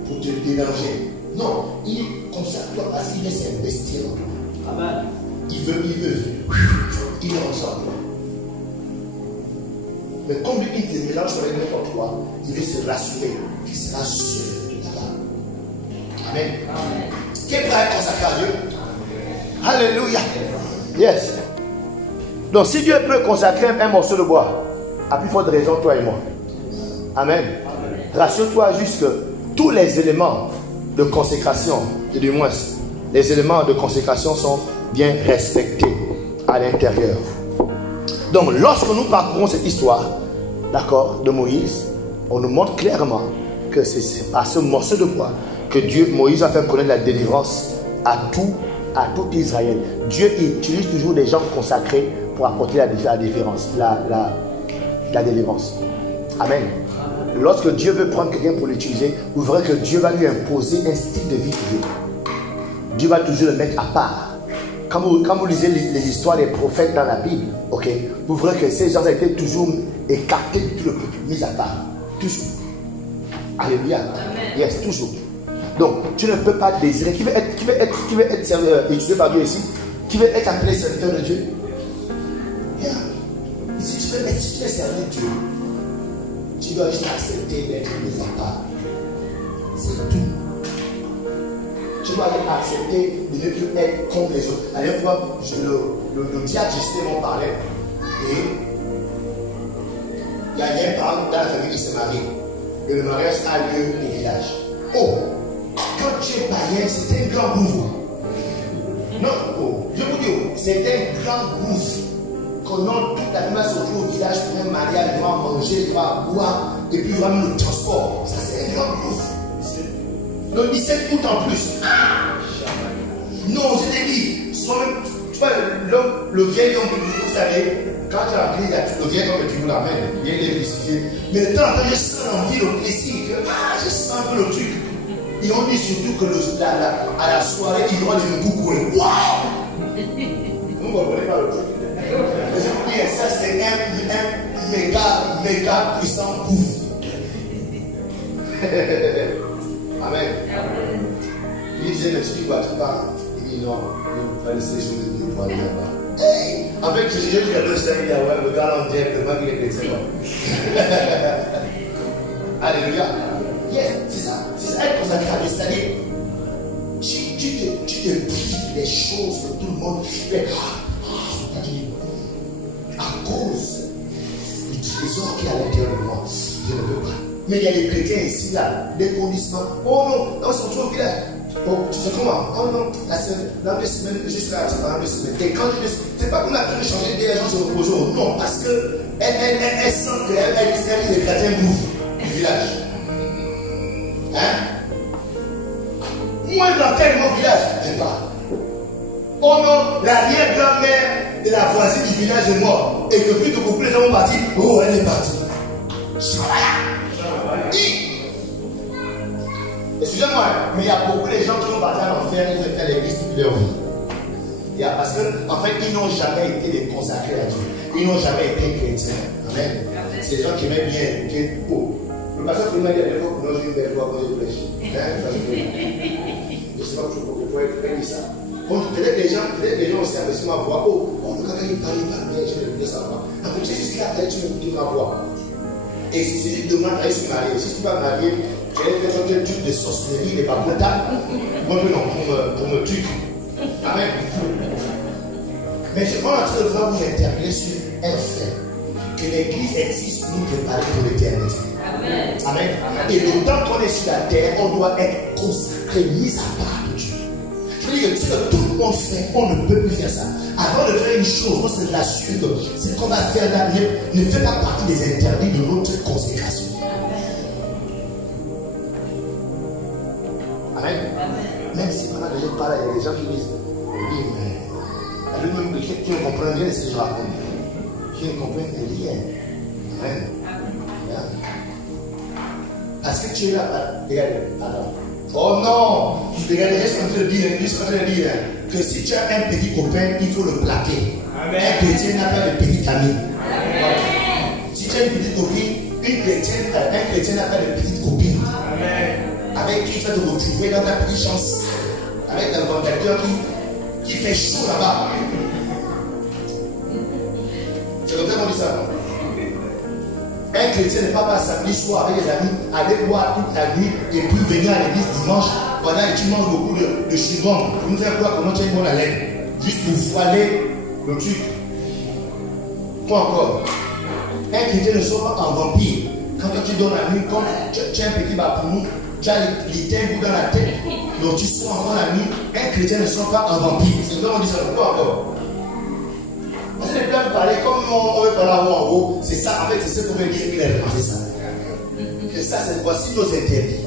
pour te déranger. Non, il consacre-toi parce qu'il veut s'investir en toi. Amen. Il est ensemble. Mais comme il te mélange avec n'importe quoi, il veut se rassurer qu'il sera sûr de là-bas. Amen. Amen. Qui est prêt à consacrer à Dieu? Alléluia. Yes. Donc si Dieu peut consacrer un morceau de bois, à plus forte raison, toi et moi. Amen. Rassure-toi juste que tous les éléments de consécration, et du moins, les éléments de consécration sont bien respectés à l'intérieur. Donc, lorsque nous parcourons cette histoire, d'accord, de Moïse, on nous montre clairement que c'est par ce morceau de bois que Moïse a fait connaître la délivrance à tout Israël. Dieu utilise toujours des gens consacrés pour apporter la délivrance. La délivrance. Amen. Lorsque Dieu veut prendre quelqu'un pour l'utiliser, vous verrez que Dieu va lui imposer un style de vie toujours. Dieu va toujours le mettre à part. Quand vous lisez les histoires des prophètes dans la Bible, ok, vous verrez que ces gens ont été toujours écartés de tout le peuple, mis à part. Toujours. Alléluia. Amen. Yes, toujours. Donc, tu ne peux pas désirer. Qui veut être utilisé par Dieu ici? Qui veut être appelé serviteur de Dieu? Yeah. Si tu veux servir Dieu, tu dois juste accepter d'être mis à part. C'est tout. Tu dois accepter de ne plus être comme les autres. À l'époque, fois, le diable justement parlait. Et il y a un parent dans la famille qui se marie. Et le mariage a lieu au village. Oh! Quand tu es païen, c'est un grand mouvement. Non, oh. Je vous dis, c'est un grand gouffre. Quand toute la famille va se retrouver au village pour un mariage, il va manger, il va boire, et puis il va même le transport. Ça, c'est un grand gouffre. Le 17 août en plus. Ah! Non, je t'ai dit, tu vois, le vieil homme, vous savez, quand tu as appris, le vieil homme, tu vous l'amènes, il vient l'électricité. Mais de temps en temps, je sens l'envie, le plaisir, je sens un peu le truc. Et on dit surtout que à la soirée, il y aura des coucoués. Waouh! Vous ne comprenez pas le truc. Mais je vous dis, ça c'est un méga puissant coup. Amen. Il disait, mais tu dis quoi, tu parles? Il dit non, il va laisser les choses pour aller là-bas. Hey! En fait, je dis à l'autre, il dit, ouais, le gars là, on dirait vraiment qu'il est chrétien. Alléluia. Yes, c'est ça. C'est ça, être consacré à Dieu. C'est-à-dire, tu te prives les choses que tout le monde fait. À cause du trésor qui est à l'intérieur de moi, je ne peux pas. Mais il y a les chrétiens ici, là, des condissements. Oh non, on se retrouve au village. Oh, tu sais comment? Oh non, dans 2 semaines, je serai à dans 2 semaines. Et quand c'est pas qu'on a pu changer des gens se reposer. Non, parce qu'elle sent qu'elle est des chrétiens du village. Hein? Moi, dans quel mon village? Je ne sais pas. Oh non, l'arrière-grand-mère de la voisine du village est morte. Et depuis que beaucoup de gens ont parti, oh, elle est partie. Excusez-moi, mais il y a beaucoup de gens qui ont parti à l'enfer, ils ont été à l'église toute leur vie. Parce qu'en fait, ils n'ont jamais été des consacrés à Dieu. Ils n'ont jamais été chrétiens. Amen. C'est des gens qui aiment bien écouter pour. Le pasteur Freeman dit à l'époque que j'ai une belle voix quand je prêche. Je ne sais pas pourquoi il dit ça. Peut-être les gens aussi apprécient ma voix. Oh, quand il parle bien, je ne peux pas savoir. En fait, c'est juste là, tu me dis ma voix. Et si tu demandes à se marier, si tu ne peux pas marier, tu as fait un truc de sorcellerie, des babotas, moi non, pour me tuer. Amen. Mais je suis en train de vous interpeller sur un fait. Que l'église existe pour nous préparer pour l'éternité. Amen. Amen. Et le temps qu'on est sur la terre, on doit être consacré, mis à part de Dieu. Je veux dire que ce que tout le monde fait, on ne peut plus faire ça. Avant de faire une chose, on se rassure que ce qu'on va faire là ne fait pas partie des interdits de notre consécration. Amen. Même si pendant que je parle, il y a des gens qui disent, oui, mais lui-même qui ne comprennent rien de ce que je raconte. Qui ne comprennent rien. Amen. Parce que tu es là, regarde, attends. Oh non! Regardez, je suis en train de dire, que si tu as un petit copain, il faut le plaquer. Amen. Un chrétien n'a pas de petite amie. Amen. Si tu as une petite copine, un chrétien n'a pas de petite copine. Amen. Avec qui tu vas te retrouver dans ta petite chance. Avec un conducteur qui fait chaud là-bas. C'est comme ça qu'on dit ça, non? Un chrétien n'est pas samedi soir avec les amis, aller boire toute la nuit et puis venir à l'église dimanche. Voilà, et tu manges beaucoup de chewing-gum pour nous faire croire que tu as une bonne haleine. Juste pour voiler le truc. Quoi encore? Un chrétien ne sera pas un vampire. Quand tu dors la nuit, quand tu as un petit bapounou, tu as l'étain dans la tête, donc tu sors encore la nuit. Un chrétien ne sera pas un vampire. C'est comme on dit ça. Quoi encore? Parce que les gens parlent comme on veut parler en haut, c'est ça, en fait, c'est ce qu'on veut dire clairement, c'est ça. Et ça, c'est voici nos interdits.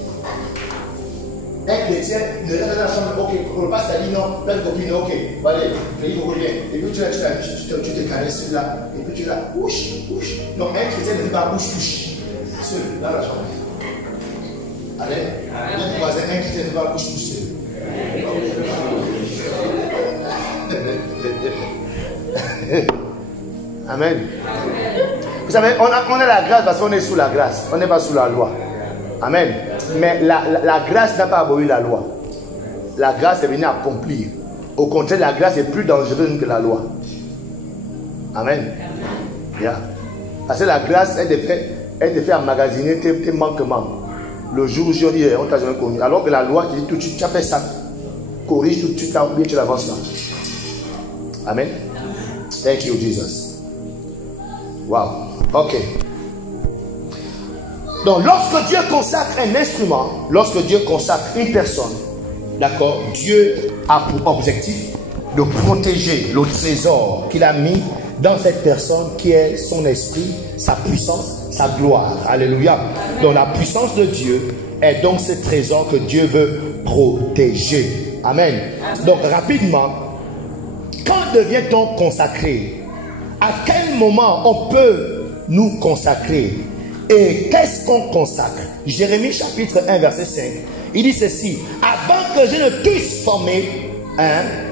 Un chrétien ne reste dans la chambre, ok, le pasteur a dit non, plein de copines, ok, allez, fais beaucoup bien. Et puis tu te caresses là, et puis tu là, ouch. Non, un chrétien ne fait pas ouch. Seul, dans la chambre. Allez, un voisin, un chrétien ne fait pas ouch seul. Amen. Vous savez, on a la grâce parce qu'on est sous la grâce. On n'est pas sous la loi. Amen. Mais la grâce n'a pas aboli la loi. La grâce est venue accomplir. Au contraire, la grâce est plus dangereuse que la loi. Amen. Yeah. Parce que la grâce, elle te fait emmagasiner tes manquements. Le jour où je dis, on t'a jamais connu. Alors que la loi, tu dis tout de suite, tu as fait ça. Corrige tout de suite, tu as oublié, tu l'avances là. Amen. Thank you, Jesus. Wow. Ok. Donc, lorsque Dieu consacre un instrument, lorsque Dieu consacre une personne, d'accord, Dieu a pour objectif de protéger le trésor qu'il a mis dans cette personne qui est son esprit, sa puissance, sa gloire. Alléluia. Donc la puissance de Dieu est donc ce trésor que Dieu veut protéger. Amen. Donc rapidement, quand devient-on consacré? À quel moment on peut nous consacrer? Et qu'est-ce qu'on consacre? Jérémie chapitre 1 verset 5. Il dit ceci: avant que je ne puisse former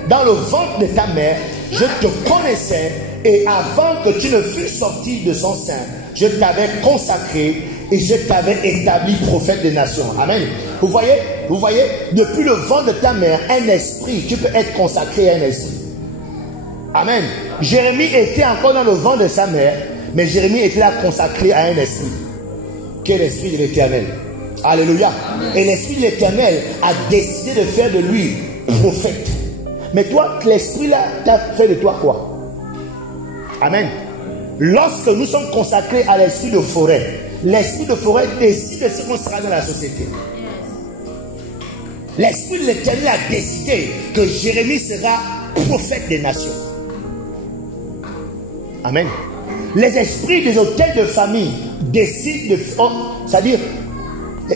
dans le ventre de ta mère, je te connaissais, et avant que tu ne fusses sorti de son sein, je t'avais consacré et je t'avais établi prophète des nations. Amen. Vous voyez, depuis le ventre de ta mère, un esprit, tu peux être consacré à un esprit. Amen. Jérémie était encore dans le ventre de sa mère, mais Jérémie était là consacré à un esprit, qui est l'esprit de l'Éternel. Alléluia. Et l'esprit de l'Éternel a décidé de faire de lui prophète. Mais toi, l'esprit là, t'a fait de toi quoi? Amen. Lorsque nous sommes consacrés à l'esprit de forêt, l'esprit de forêt décide de ce qu'on sera dans la société. L'esprit de l'Éternel a décidé que Jérémie sera prophète des nations. Amen. Les esprits des hôtels de famille décident de... c'est-à-dire,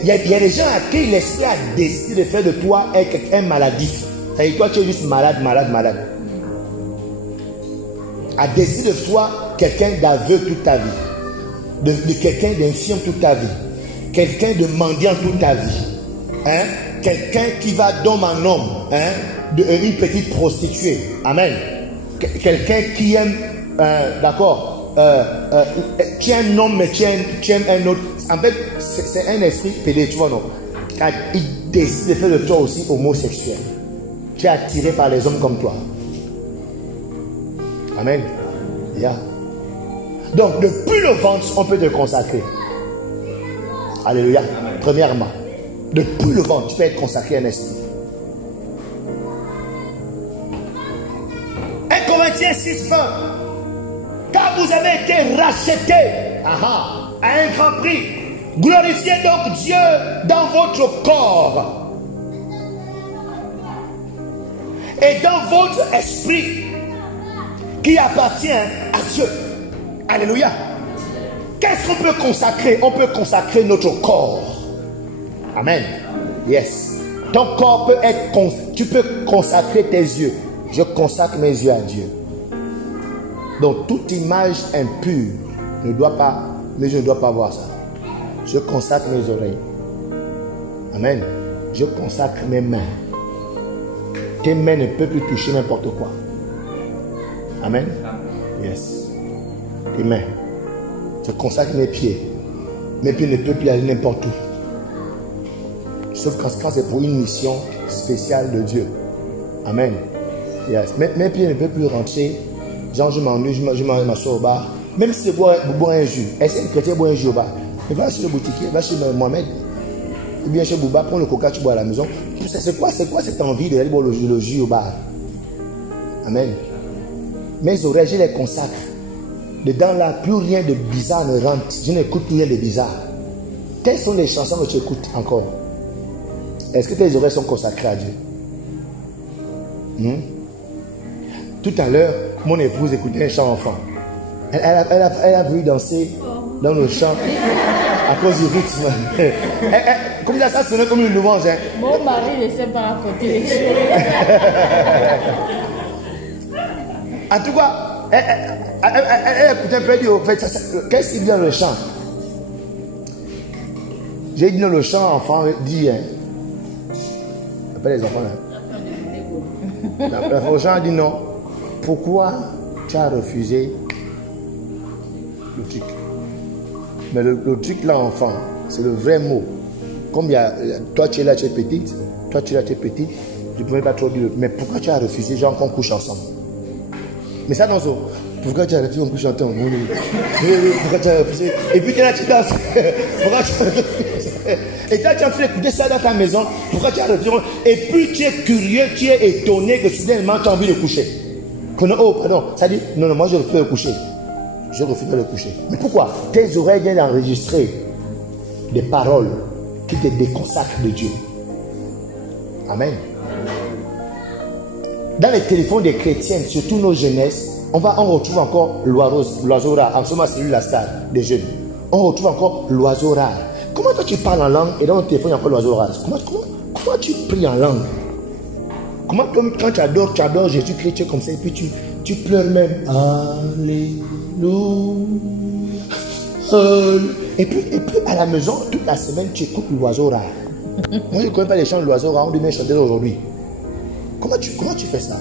il y a des gens à qui l'esprit a décidé de faire de toi un maladif. C'est-à-dire, toi, tu es juste malade. A décidé de toi quelqu'un d'aveugle toute ta vie. De quelqu'un d'infirme toute ta vie. Quelqu'un de mendiant toute ta vie. Quelqu'un qui va d'homme en homme. Une petite prostituée. Amen. Quelqu'un qui aime... d'accord, tu es un homme mais tu aimes un autre. En fait, c'est un esprit pédé, tu vois, non? Il décide de faire de toi aussi homosexuel. Tu es attiré par les hommes comme toi. Amen. Yeah. Donc, depuis le ventre, on peut te consacrer. Alléluia. Premièrement, depuis le ventre, tu peux être consacré à un esprit. 1 Corinthiens 6:20. Car vous avez été rachetés à un grand prix. Glorifiez donc Dieu dans votre corps et dans votre esprit qui appartient à Dieu. Alléluia. Qu'est-ce qu'on peut consacrer? On peut consacrer notre corps. Amen. Yes. Ton corps peut être... Tu peux consacrer tes yeux. Je consacre mes yeux à Dieu. Donc toute image impure ne doit pas, mais je ne dois pas voir ça. Je consacre mes oreilles. Amen. Je consacre mes mains. Tes mains ne peuvent plus toucher n'importe quoi. Amen. Yes. Tes mains. Je consacre mes pieds. Mes pieds ne peuvent plus aller n'importe où. Sauf quand c'est pour une mission spéciale de Dieu. Amen. Yes. Mes pieds ne peuvent plus rentrer. Genre, je m'ennuie, je m'assois au bar. Même si c'est boire un jus. Est-ce qu'un chrétien boit un jus au bar? Il va chez le boutiquier, va chez Mohamed. Ou bien chez Bouba, prends le coca, tu bois à la maison. C'est quoi cette envie d'aller boire le jus au bar? Amen. Mes oreilles, je les consacre. Dedans là, plus rien de bizarre ne rentre. Je n'écoute plus rien de bizarre. Quelles sont les chansons que tu écoutes encore? Est-ce que tes oreilles sont consacrées à Dieu? Tout à l'heure, mon épouse écoutait un chant enfant. Elle a voulu danser dans le chant à cause du rythme. Comme ça sonnait comme une louange. Mon mari ne sait pas raconter les choses. En tout cas, elle écoutait un peu, elle dit, au fait, qu'est-ce qu'il dit dans le chant? J'ai dit dans le chant, enfant, dit, appelle les enfants là. Le chant dit non. Pourquoi tu as refusé le truc? Mais le truc là, enfant, c'est le vrai mot. Comme il y a, toi tu es là, tu es petite, toi tu es là, tu es petite, je ne pouvais pas trop dire, mais pourquoi tu as refusé, genre qu'on couche ensemble? Mais ça, non, pourquoi tu as refusé qu'on couche ensemble? Pourquoi tu as refusé? Et puis tu es là, tu danses. Pourquoi tu as refusé? Et toi, tu es en train d'écouter ça dans ta maison, pourquoi tu as refusé? Et puis tu es curieux, tu es étonné que soudainement tu as envie de coucher. Oh, pardon, ça dit, non, moi je refuse de coucher. Je refuse de le coucher. Mais pourquoi? Tes oreilles viennent d'enregistrer des paroles qui te déconsacrent de Dieu. Amen. Dans les téléphones des chrétiens, surtout nos jeunesses, on retrouve encore l'oiseau rare. En ce moment, c'est lui la star des jeunes. On retrouve encore l'oiseau rare. Comment toi tu parles en langue et dans ton téléphone, il y a encore l'oiseau rare? Comment tu pries en langue? Comment quand tu adores Jésus-Christ, tu es comme ça et puis tu pleures même. Alléluia. Et puis à la maison, toute la semaine, tu écoutes l'oiseau rare. Moi, je ne connais pas les chants de l'oiseau rare, on devait chanter aujourd'hui. Comment tu fais ça?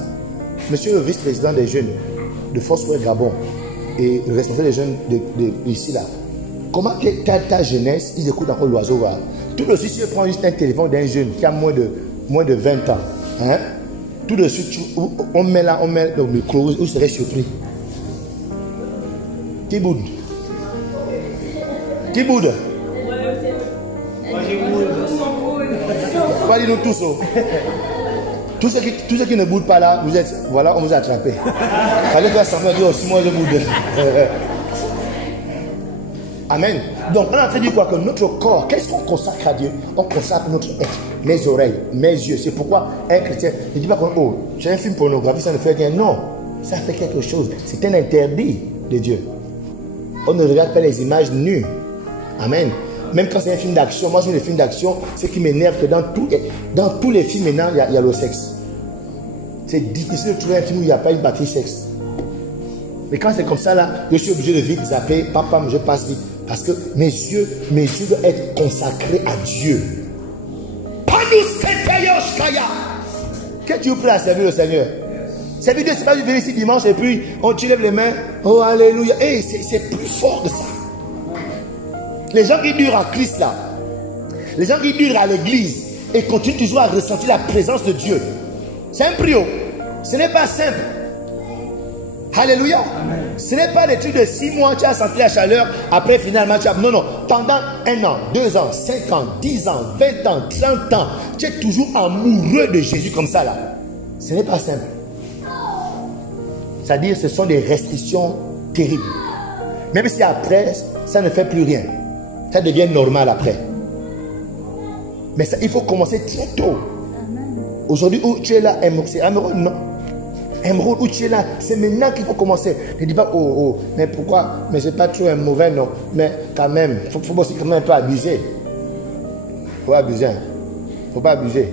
Monsieur le vice-président des jeunes de Foursquare Gabon et le responsable des jeunes ici là, comment ta jeunesse, ils écoutent encore l'oiseau rare? Tout de suite, si je prends juste un téléphone d'un jeune qui a moins de 20 ans, hein, tout de suite, on met le micro, vous serez surpris. Qui boude? Qui boude? Moi, je boude. Pas dire nous tous. Tous ceux qui ne boudent pas là, voilà, on vous a attrapé. Fallait faire semblant de dire aussi, moi je boude. Amen. Donc, on est en train de dire quoi? Que notre corps, qu'est-ce qu'on consacre à Dieu? On consacre notre être, mes oreilles, mes yeux. C'est pourquoi un chrétien ne dit pas que c'est un film pornographique, ça ne fait rien. Non, ça fait quelque chose. C'est un interdit de Dieu. On ne regarde pas les images nues. Amen. Même quand c'est un film d'action, moi je mets les films d'action, ce qui m'énerve que dans tous les films maintenant, il y a le sexe. C'est difficile de trouver un film où il n'y a pas une partie sexe. Mais quand c'est comme ça là, je suis obligé de vite zapper, papa, je passe vite. Parce que mes yeux doivent être consacrés à Dieu. Qu'est-ce que tu veux à servir le Seigneur? Servir Dieu, c'est pas de venir ici dimanche et puis tu lèves les mains, oh alléluia. Hey, c'est plus fort que ça. Les gens qui durent en Christ là, les gens qui durent à l'église et continuent toujours à ressentir la présence de Dieu, c'est un prio. Ce n'est pas simple. Alléluia. Amen. Ce n'est pas des trucs de 6 mois, tu as senti la chaleur, après finalement tu as... Non, non. Pendant 1 an, 2 ans, 5 ans, 10 ans, 20 ans, 30 ans, tu es toujours amoureux de Jésus comme ça là. Ce n'est pas simple. C'est-à-dire ce sont des restrictions terribles. Même si après, ça ne fait plus rien. Ça devient normal après. Mais ça, il faut commencer très tôt. Aujourd'hui, où tu es là, c'est amoureux, non. Émeraude, où tu es là, c'est maintenant qu'il faut commencer. Ne dis pas, mais pourquoi? Mais c'est pas trop un mauvais, non. Mais quand même, il faut aussi quand même un peu abuser. Il faut abuser. Il ne faut pas abuser.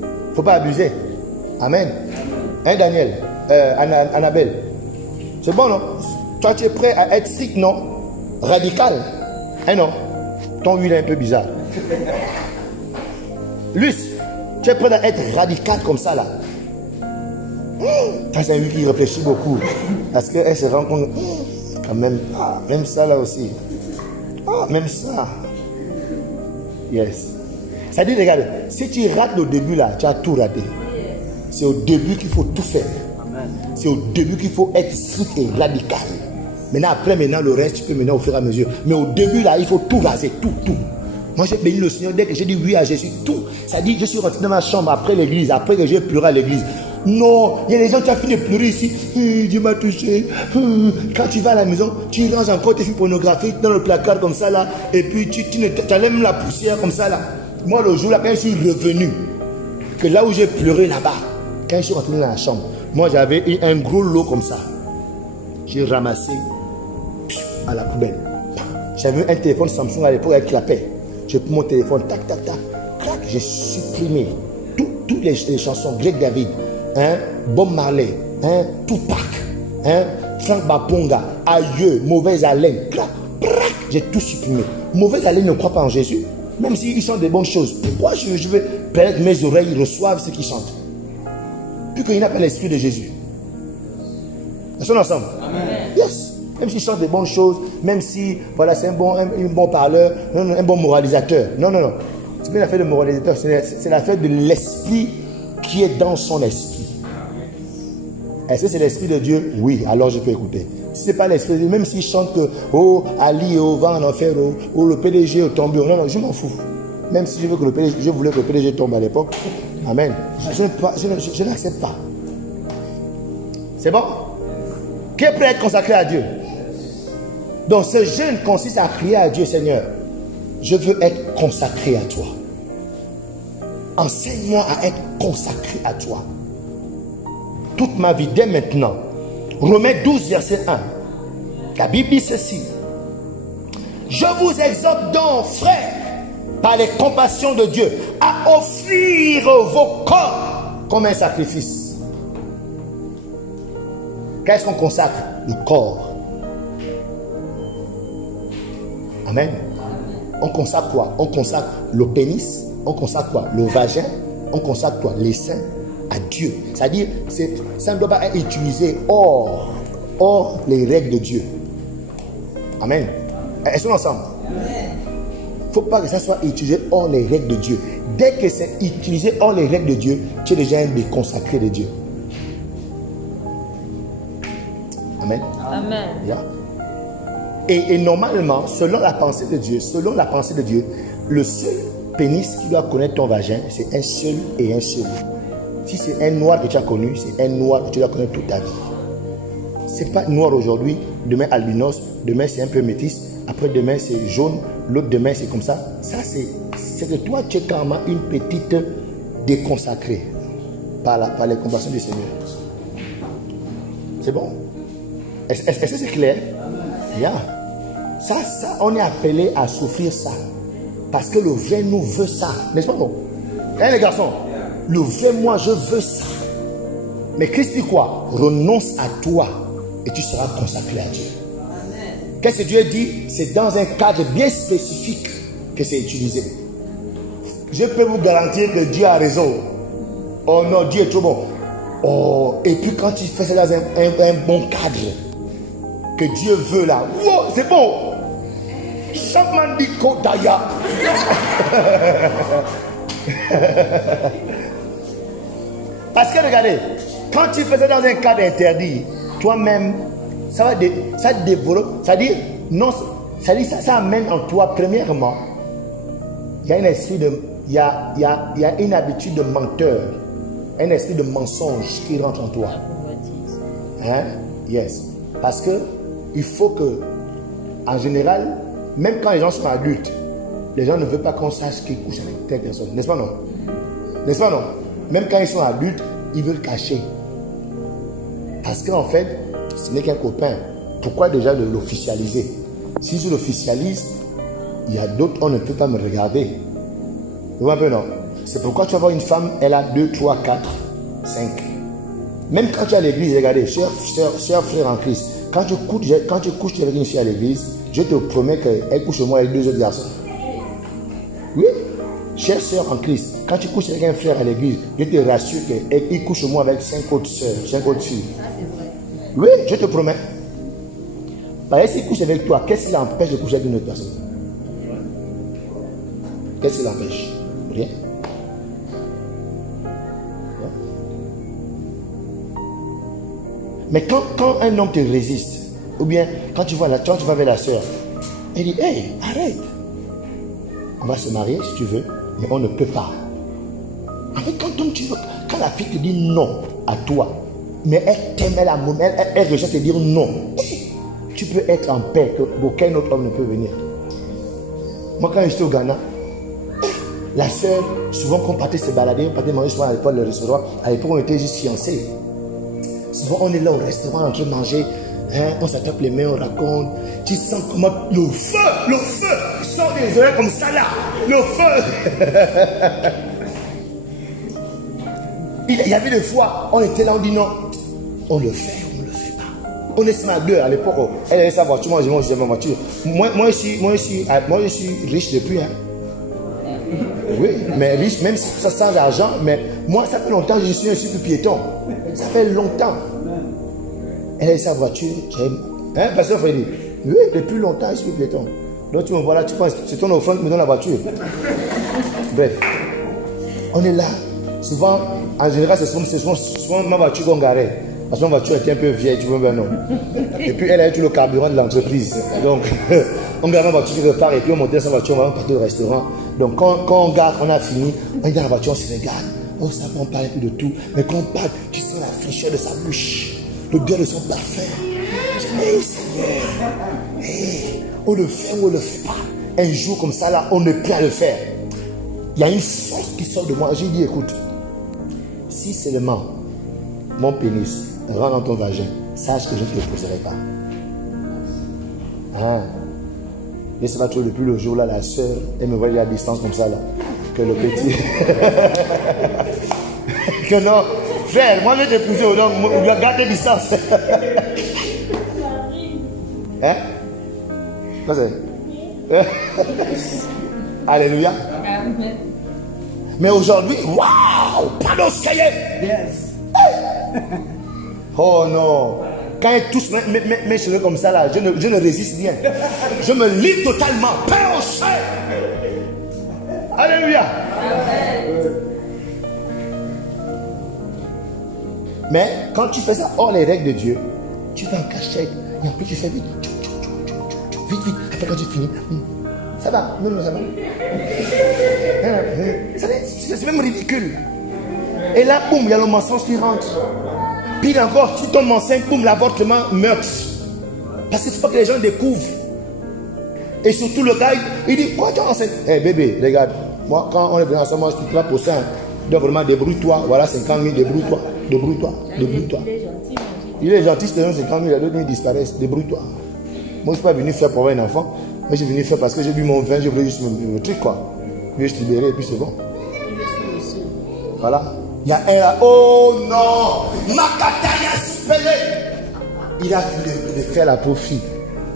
Il ne faut pas abuser. Amen. Hein, Daniel? Annabelle? C'est bon, non? Toi, tu es prêt à être strict, non? Radical? Hein, non? Ton huile est un peu bizarre. Luce, tu es prêt à être radical comme ça, là? C'est un qui réfléchit beaucoup parce qu'elle se rend compte quand même, même ça là aussi, même ça, yes. Ça dit, regarde, si tu rates le début là, tu as tout raté. C'est au début qu'il faut tout faire. C'est au début qu'il faut être strict et radical. Maintenant le reste tu peux maintenant au fur et à mesure, mais au début là il faut tout raser, tout. Moi j'ai béni le Seigneur dès que j'ai dit oui à Jésus, tout. Ça dit, je suis rentré dans ma chambre après l'église, après que j'ai pleuré à l'église. Non, il y a des gens qui ont fini de pleurer ici. Dieu m'a touché. Quand tu vas à la maison, tu ranges encore tes films pornographiques dans le placard comme ça là. Et puis tu enlèves même la poussière comme ça là. Moi le jour là, quand je suis revenu, que là où j'ai pleuré là-bas, quand je suis rentré dans la chambre, moi j'avais un gros lot comme ça. J'ai ramassé à la poubelle. J'avais un téléphone Samsung à l'époque avec clapet. J'ai pris mon téléphone, tac, j'ai supprimé toutes les chansons, Greg David, Bob Marley, Tupac, Frank Baponga, Aïeux, Mauvaise Haleine, j'ai tout supprimé. Mauvaise Haleine ne croit pas en Jésus, même s'ils chantent des bonnes choses. Pourquoi je vais permettre mes oreilles reçoivent ce qu'ils chantent? Puis qu'il n'a pas l'esprit de Jésus. Nous sommes ensemble. Amen. Yes. Même s'il chante des bonnes choses, même si voilà, c'est un bon parleur, un bon moralisateur. Non. C'est pas l'affaire de moralisateur, c'est l'affaire de l'esprit qui est dans son esprit. Est-ce que c'est l'esprit de Dieu? Oui, alors je peux écouter. Si ce n'est pas l'esprit de Dieu, même s'il chante que Ali va en enfer, le PDG est tombé, non, je m'en fous. Même si je voulais que le PDG tombe à l'époque, amen. Je n'accepte pas. C'est bon? Qui est prêt à être consacré à Dieu? Donc ce jeûne consiste à crier à Dieu, Seigneur, je veux être consacré à toi. Enseigne-moi à être consacré à toi. toute ma vie, dès maintenant. Romains 12, verset 1. La Bible dit ceci. Je vous exhorte donc, frères, par les compassions de Dieu, à offrir vos corps comme un sacrifice. Qu'est-ce qu'on consacre? Le corps. Amen. On consacre quoi? On consacre le pénis. On consacre quoi? Le vagin. On consacre quoi? Les seins à Dieu. C'est-à-dire, ça ne doit pas être utilisé hors les règles de Dieu. Amen. Est-ce qu'on est ensemble? Il ne faut pas que ça soit utilisé hors les règles de Dieu. Dès que c'est utilisé hors les règles de Dieu, tu es déjà un déconsacré de Dieu. Amen. Amen. Yeah. Et normalement, selon la pensée de Dieu, le seul pénis qui doit connaître ton vagin, c'est un seul et un seul. Si c'est un noir que tu as connu, c'est un noir que tu dois connaître toute ta vie. C'est pas noir aujourd'hui, demain albinos, demain c'est un peu métis, après demain c'est jaune, l'autre demain c'est comme ça. Ça c'est que toi tu es carrément une petite déconsacrée par les compassions du Seigneur. C'est bon? Est-ce que c'est clair? Yeah. Ça, on est appelé à souffrir ça. Parce que le vrai nous veut ça. N'est-ce pas bon? Hein les garçons? Le vrai moi je veux ça. Mais Christ dit quoi? Renonce à toi et tu seras consacré à Dieu. Qu'est-ce que Dieu dit? C'est dans un cadre bien spécifique que c'est utilisé. Je peux vous garantir que Dieu a raison. Oh non, Dieu est trop bon. Oh, et puis quand tu fais ça dans un bon cadre que Dieu veut là, wow, c'est bon. Chamandiko Daya. Parce que regardez, quand tu fais ça dans un cadre interdit, toi-même, ça développe, c'est-à-dire, non, ça amène en toi, premièrement, il y a un esprit de, il y a une habitude de menteur, un esprit de mensonge qui rentre en toi. Hein? Yes. Parce que il faut que, en général, même quand les gens sont adultes, les gens ne veulent pas qu'on sache qu'ils couchent avec telle personne. N'est-ce pas non? N'est-ce pas non? Même quand ils sont adultes, ils veulent cacher. Parce qu'en fait, ce n'est qu'un copain. Pourquoi déjà l'officialiser? Si je l'officialise, il y a d'autres, on ne peut pas me regarder. Vous voyez un peu non? C'est pourquoi tu vas voir une femme, elle a 2, 3, 4, 5. Même quand tu es à l'église, regardez, cher frère en Christ, quand tu couches avec une fille à l'église, je te promets qu'elle couche moi avec 2 autres garçons. Oui, chère soeur en Christ, quand tu couches avec un frère à l'église, je te rassure qu'il couche moi avec 5 autres soeurs, 5 autres filles. Oui, je te promets. Parce que s'il couche avec toi, qu'est-ce qui l'empêche de coucher avec une autre personne? Qu'est-ce qui l'empêche? Rien. Mais quand un homme te résiste, ou bien quand tu vas vers la soeur, elle dit, hey, arrête. On va se marier si tu veux, mais on ne peut pas. En fait, quand la fille te dit non à toi, mais elle t'aime, elle rejette te dire non, tu peux être en paix, qu'aucun autre homme ne peut venir. Moi, quand j'étais au Ghana, la soeur, souvent quand on partait se balader, on partait manger souvent à l'époque le restaurant, à l'époque on était juste fiancés. Souvent on est là au restaurant en train de manger, hein, on s'attrape les mains, on raconte. Tu sens comment le feu sort des oreilles comme ça là, le feu. Il y avait des fois, on était là, on dit non, on le fait pas. On est smart deux à l'époque, elle avait sa voiture, moi j'ai ma voiture. Moi je suis riche depuis, hein. Oui, mais riche, même si ça sans argent, mais moi ça fait longtemps que je suis un super piéton. Ça fait longtemps. Elle a sa voiture, hein, pasteur Freddy? Oui, depuis longtemps, je suis piéton. Donc tu me vois là, tu penses, c'est ton offrande qui me donne la voiture. Bref, on est là. Souvent, en général, c'est souvent ma voiture qu'on garait. Parce que ma voiture était un peu vieille, tu vois, ben non. Et puis elle a eu le carburant de l'entreprise. Donc, on garde ma voiture qui repart et puis on monte dans sa voiture, on va partir au restaurant. Donc quand on garde, on a fini, on est dans la voiture, on se regarde. Oh, ça on parle un peu de tout. Mais quand on parle, tu sens la fraîcheur de sa bouche, l'odeur de son parfum. Hey, Seigneur, hey, on le fait ou on le fait pas. Un jour comme ça, là, on ne peut pas le faire. Il y a une force qui sort de moi. J'ai dit, écoute, si seulement mon pénis rentre dans ton vagin, sache que je ne te le poserai pas. Hein? Mais c'est pas trop depuis le jour là, la soeur, elle me voit à distance comme ça là, que le petit. Que non, frère, moi je vais t'épouser au nom, garde tes distances. Hein? Quoi c'est? Alléluia. Amen. Mais aujourd'hui, waouh! Panos cahier! Yes. Oh non! Quand ils touchent mes cheveux comme ça, là, je ne résiste rien. Je me livre totalement. Père au ciel! Alléluia! Mais quand tu fais ça hors les règles de Dieu, tu fais en cachette. Et en plus, tu fais vite. Vite, vite. Après, quand tu finis, ça va. Non, non, ça va. C'est même ridicule. Et là, boum, il y a le mensonge qui rentre. Puis encore, tu tombes enceinte, boum, l'avortement meurtre. Parce qu'il faut que les gens découvrent. Et surtout le gars, il dit, pourquoi tu es enceinte? Eh bébé, regarde, moi quand on est venu ensemble, moi je suis là pour ça. Donc vraiment, débrouille-toi. Voilà 50 000, débrouille-toi. Débrouille-toi. Débrouille-toi. Il est gentil, c'est 50 000, les autres ils disparaissent. Débrouille-toi. Moi je ne suis pas venu faire pour avoir un enfant. Mais je suis venu faire parce que j'ai bu mon vin, je voulais juste me truc quoi. Je vais se libérer et puis c'est bon. Voilà. Il y a un là. Oh non! Makataya Sipele! Il a fait faire la profit.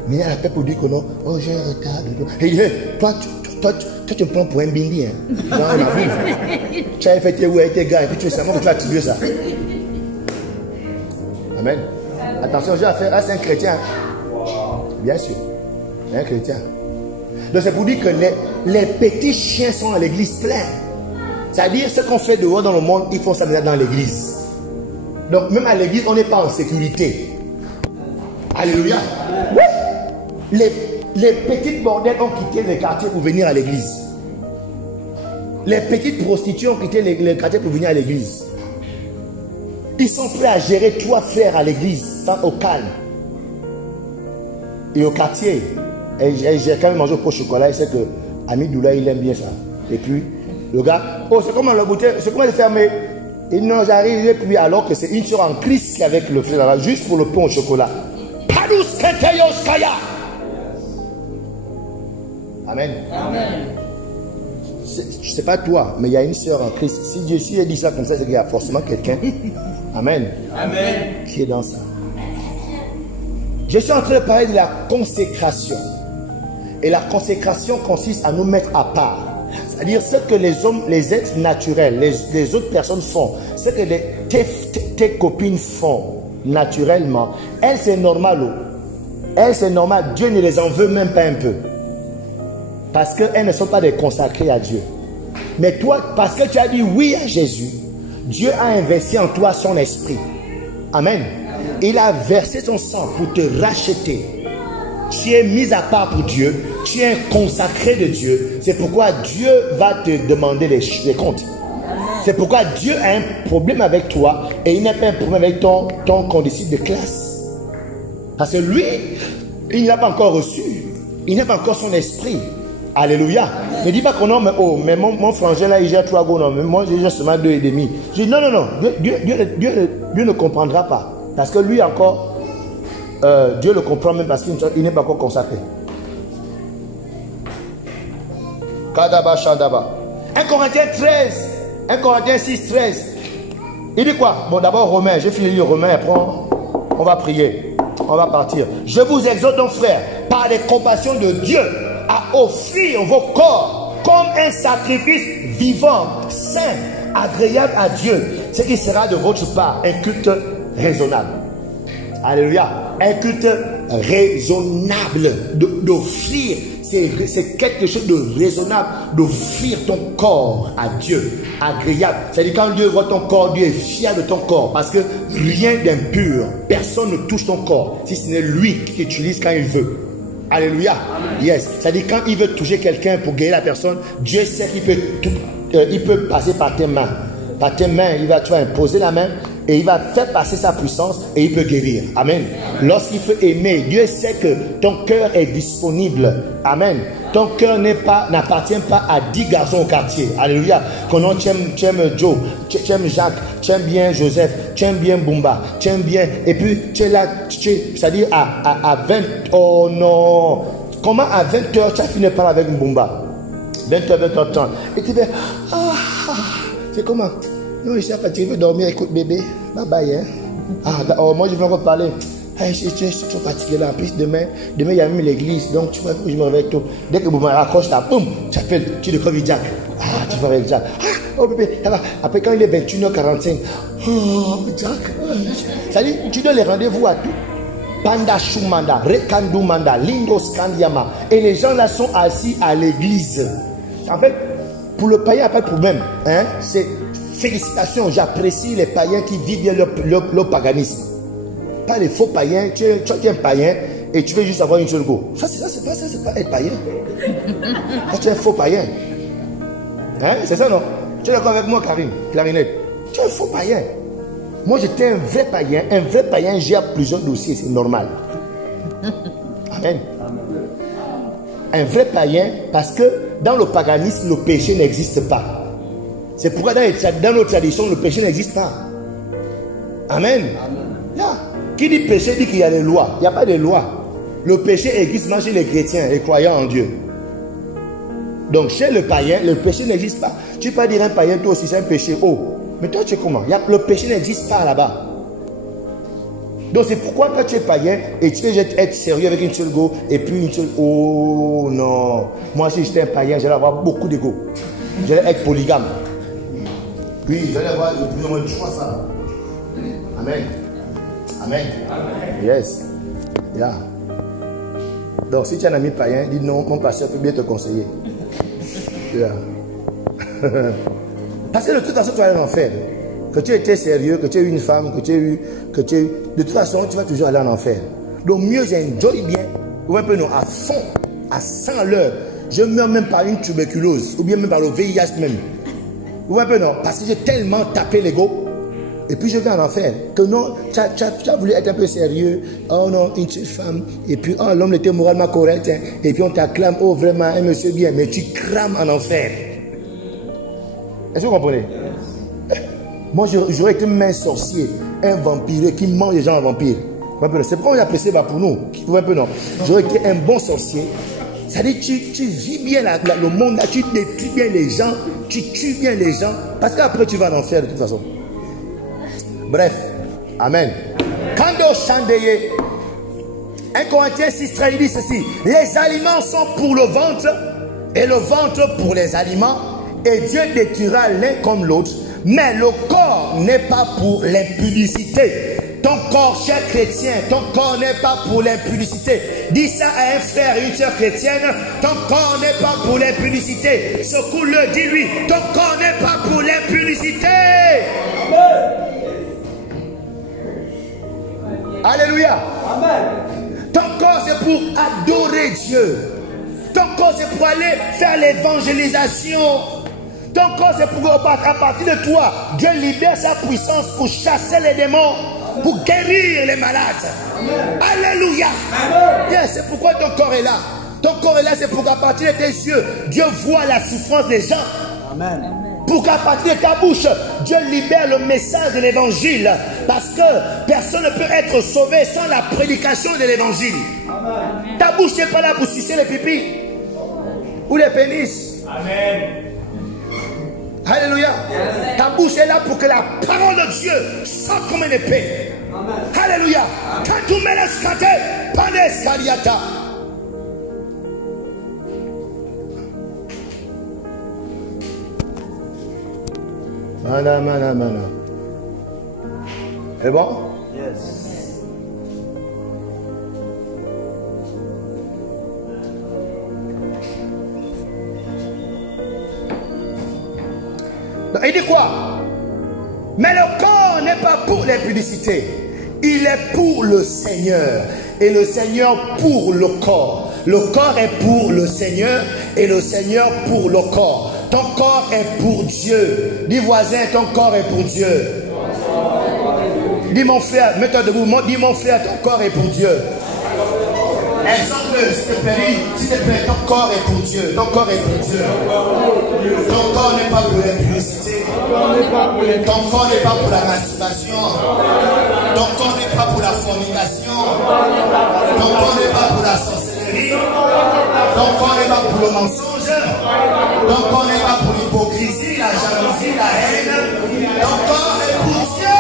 Mais il y a la paix pour dire que non. Oh, j'ai un retard. Et il dit, toi, tu me prends pour un bindi. Hein. Dans ma vie. Tu as fait tes ouais, tes gars, et puis tu sais comment tu vas attribuer ça. Amen. Attention, j'ai affaire à c'est un chrétien. Bien sûr. C'est un chrétien. Donc c'est pour dire que les petits chiens sont à l'église pleins. C'est-à-dire, ce qu'on fait dehors dans le monde, il faut s'amener dans l'église. Donc, même à l'église, on n'est pas en sécurité. Alléluia. Oui. Les petites bordels ont quitté les quartiers pour venir à l'église. Les petites prostituées ont quitté les quartiers pour venir à l'église. Ils sont prêts à gérer 3 frères à l'église, au calme. Et au quartier, j'ai quand même mangé au chocolat, et c'est que Ami Doula, il aime bien ça. Et puis, le gars, oh, c'est comment la bouteille, c'est comment elle est fermée? Et non, j'arrive, et puis alors que c'est une soeur en crise qui est avec le frère là, juste pour le pain au chocolat. Amen. Amen. Je ne sais pas toi, mais il y a une soeur en Christ. Si Dieu a dit ça comme ça, c'est qu'il y a forcément quelqu'un. Amen. Amen. Qui est dans ça. Je suis en train de parler de la consécration. Et la consécration consiste à nous mettre à part. C'est-à-dire ce que les hommes, les êtres naturels, les autres personnes font, ce que tes copines font naturellement, elles c'est normal. Elles c'est normal. Dieu ne les en veut même pas un peu. Parce qu'elles ne sont pas des consacrés à Dieu. Mais toi, parce que tu as dit oui à Jésus, Dieu a investi en toi son esprit. Amen. Il a versé son sang pour te racheter. Tu es mis à part pour Dieu. Tu es un consacré de Dieu. C'est pourquoi Dieu va te demander les comptes. C'est pourquoi Dieu a un problème avec toi et il n'a pas un problème avec ton condisciple de classe. Parce que lui, il n'a pas encore reçu. Il n'a pas encore son esprit. Alléluia. Ne dis pas que non, mais, oh, mais mon frangin là, il gère 3 go, non, mais moi j'ai seulement 2,5. Je dis non, non, non. Dieu ne comprendra pas. Parce que lui encore, Dieu le comprend même parce qu'il n'est pas encore consacré. Kadaba Shandaba. 1 Corinthiens 13. 1 Corinthiens 6, 13. Il dit quoi? Bon, d'abord Romain. J'ai fini le Romain. Après, on va prier. On va partir. Je vous exhorte donc, frères, par les compassions de Dieu, à offrir vos corps comme un sacrifice vivant, saint, agréable à Dieu, ce qui sera de votre part un culte raisonnable. Alléluia. Un culte raisonnable d'offrir, c'est quelque chose de raisonnable, d'offrir ton corps à Dieu, agréable. C'est-à-dire quand Dieu voit ton corps, Dieu est fier de ton corps, parce que rien d'impur, personne ne touche ton corps, si ce n'est lui qui t'utilise quand il veut. Alléluia. Yes. C'est-à-dire quand il veut toucher quelqu'un pour guérir la personne, Dieu sait qu'il peut, il peut passer par tes mains. Par tes mains, tu vas imposer la main et il va faire passer sa puissance et il peut guérir. Amen. Lorsqu'il faut aimer, Dieu sait que ton cœur est disponible. Amen. Ton cœur n'appartient pas à 10 garçons au quartier. Alléluia. Quand tu aimes Joe, tu aimes Jacques, tu aimes bien Joseph, tu aimes bien Bumba, tu aimes bien. Et puis tu es là, c'est-à-dire à 20. Oh non. Comment à 20h tu as fini par avec Bumba? 20h, 20h30. Et tu dis, c'est comment? Non, je suis fatigué, je veux dormir, écoute bébé. Bye bye. Hein? Moi je vais encore parler. Je suis trop fatigué là. En plus, demain il y a même l'église. Donc, tu vois, je me réveille tôt. Dès que vous me raccroche là, boum, tu appelles, tu le crois Jack. Tu vas avec Jack. Oh bébé, ça va. Après, quand il est 21h45, oh Jack. C'est-à-dire, tu donnes les rendez-vous à tout. Panda Shumanda, Rekandu Manda, Lindo Skandiama. Et les gens là sont assis à l'église. En fait, pour le païen, il n'y a pas de problème. Hein? C'est félicitations, j'apprécie les païens qui vivent bien leur paganisme. Pas les faux païens, tu es un païen et tu veux juste avoir une seule go. Ça, c'est pas être païen. Ça, tu es un faux païen. Hein? C'est ça, non? Tu es d'accord avec moi, Karim, clarinette? Tu es un faux païen. Moi, j'étais un vrai païen. Un vrai païen gère plusieurs dossiers, c'est normal. Amen. Un vrai païen, parce que dans le paganisme, le péché n'existe pas. C'est pourquoi dans nos traditions, le péché n'existe pas. Amen. Yeah. Qui dit péché dit qu'il y a des lois. Il n'y a pas de lois. Le péché existe chez les chrétiens, les croyants en Dieu. Donc chez le païen, le péché n'existe pas. Tu peux pas dire un païen, toi aussi c'est un péché. Oh, mais toi tu es comment? Le péché n'existe pas là-bas. Donc c'est pourquoi quand tu es païen et tu veux être sérieux avec une seule go et puis une seule... Oh non. Moi si j'étais un païen, j'allais avoir beaucoup d'ego. J'allais être polygame. Oui, j'allais avoir plus ou moins 3 femmes. Amen. Amen. Amen. Yes. Yeah. Donc si tu as un ami païen, dis non, mon pasteur peut bien te conseiller. Yeah. Parce que de toute façon, tu vas aller en enfer. Que tu étais sérieux, que tu aies eu une femme, que tu aies eu... De toute façon, tu vas toujours aller en enfer. Donc mieux j'enjoy bien, ou un peu non, à fond, à 100 l'heure. Je meurs même par une tuberculose, ou bien même par le VIH même. Ou un peu non, parce que j'ai tellement tapé l'ego. Et puis je vais en enfer. Que non, tu as voulu être un peu sérieux. Oh non, une seule femme. Et puis, oh, l'homme était moralement correct. Hein. Et puis on t'acclame, oh vraiment, un monsieur bien. Mais tu crames en enfer. Est-ce que vous comprenez? Moi, j'aurais été un sorcier, un vampire qui mange les gens en vampire. C'est pourquoi on apprécie pour nous. Un peu non. J'aurais été un bon sorcier. C'est-à-dire tu vis bien le monde, là, tu détruis bien les gens, tu tues bien les gens. Parce qu'après, tu vas en enfer de toute façon. Bref, amen. Kando Chandeye, 1 Corinthiens 6:13 dit ceci: les aliments sont pour le ventre et le ventre pour les aliments, et Dieu détruira l'un comme l'autre, mais le corps n'est pas pour l'impudicité. Ton corps, cher chrétien, ton corps n'est pas pour l'impudicité. Dis ça à un frère et une soeur chrétienne: ton corps n'est pas pour l'impudicité. Secoue-le, dis-lui: ton corps n'est pas pour l'impudicité. Alléluia. Amen. Ton corps c'est pour adorer Dieu. Ton corps c'est pour aller faire l'évangélisation. Ton corps c'est pour à partir de toi, Dieu libère sa puissance pour chasser les démons, pour guérir les malades. Amen. Alléluia. Yes, c'est pourquoi ton corps est là. Ton corps est là, c'est pour qu'à partir de tes yeux, Dieu voit la souffrance des gens. Amen. Pour qu'à partir de ta bouche, Dieu libère le message de l'évangile. Parce que personne ne peut être sauvé sans la prédication de l'évangile. Ta bouche n'est pas là pour sucer les pipis ou les pénis. Amen. Alléluia. Amen. Ta bouche est là pour que la parole de Dieu sorte comme une épée. Amen. Alléluia. Quand tu mets l'escaté, pas d'escaliata. Mana. C'est bon? Yes. Donc, il dit quoi? Mais le corps n'est pas pour l'impudicité. Il est pour le Seigneur. Et le Seigneur pour le corps. Le corps est pour le Seigneur et le Seigneur pour le corps. Ton corps est pour Dieu. Dis voisin, ton corps est pour Dieu. Dis mon frère, mets-toi debout. Dis mon frère, ton corps est pour Dieu. Exemple, s'il te plaît, ton corps est pour Dieu. Ton corps est pour Dieu. Ton corps n'est pas pour l'impudicité. Ton corps n'est pas pour la masturbation. Ton corps n'est pas pour la fornication. Ton corps n'est pas pour la sorcellerie. Ton corps n'est pas pour le mensonge. Ton corps n'est pas pour l'hypocrisie, la jalousie, la haine. Ton corps est pour Dieu.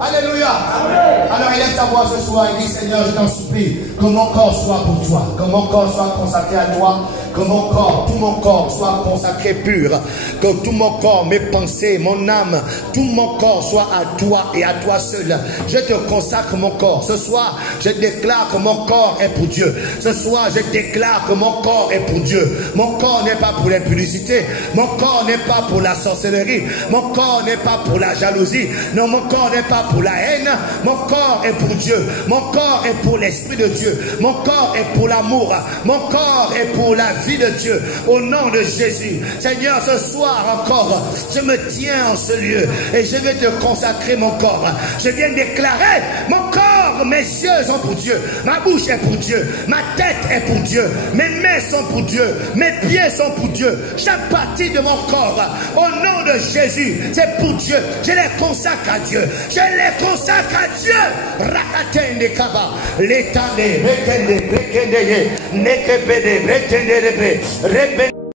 Alléluia. Alors élève ta voix ce soir et dis Seigneur, je t'en supplie, que mon corps soit pour toi, que mon corps soit consacré à toi, que mon corps, tout mon corps soit consacré pur, que tout mon corps, mes pensées, mon âme, tout mon corps soit à toi et à toi seul. Je te consacre mon corps. Ce soir, je déclare que mon corps est pour Dieu. Ce soir, je déclare que mon corps est pour Dieu. Mon corps n'est pas pour l'impudicité. Mon corps n'est pas pour la sorcellerie. Mon corps n'est pas pour la jalousie. Non, mon corps n'est pas pour la haine. Mon corps est pour Dieu. Mon corps est pour l'Esprit de Dieu. Mon corps est pour l'amour. Mon corps est pour la vie de Dieu. Au nom de Jésus. Seigneur, ce soir encore, je me tiens en ce lieu et je vais te consacrer mon corps. Je viens déclarer mon corps, mes yeux sont pour Dieu. Ma bouche est pour Dieu. Ma tête est pour Dieu. Mes mains sont pour Dieu. Mes pieds sont pour Dieu. Chaque partie de mon corps, au nom de Jésus, c'est pour Dieu. Je les consacre à Dieu. Je les consacre à Dieu. Rakatende kaba, letande, retende, rekende, nekebede, retende, rebe.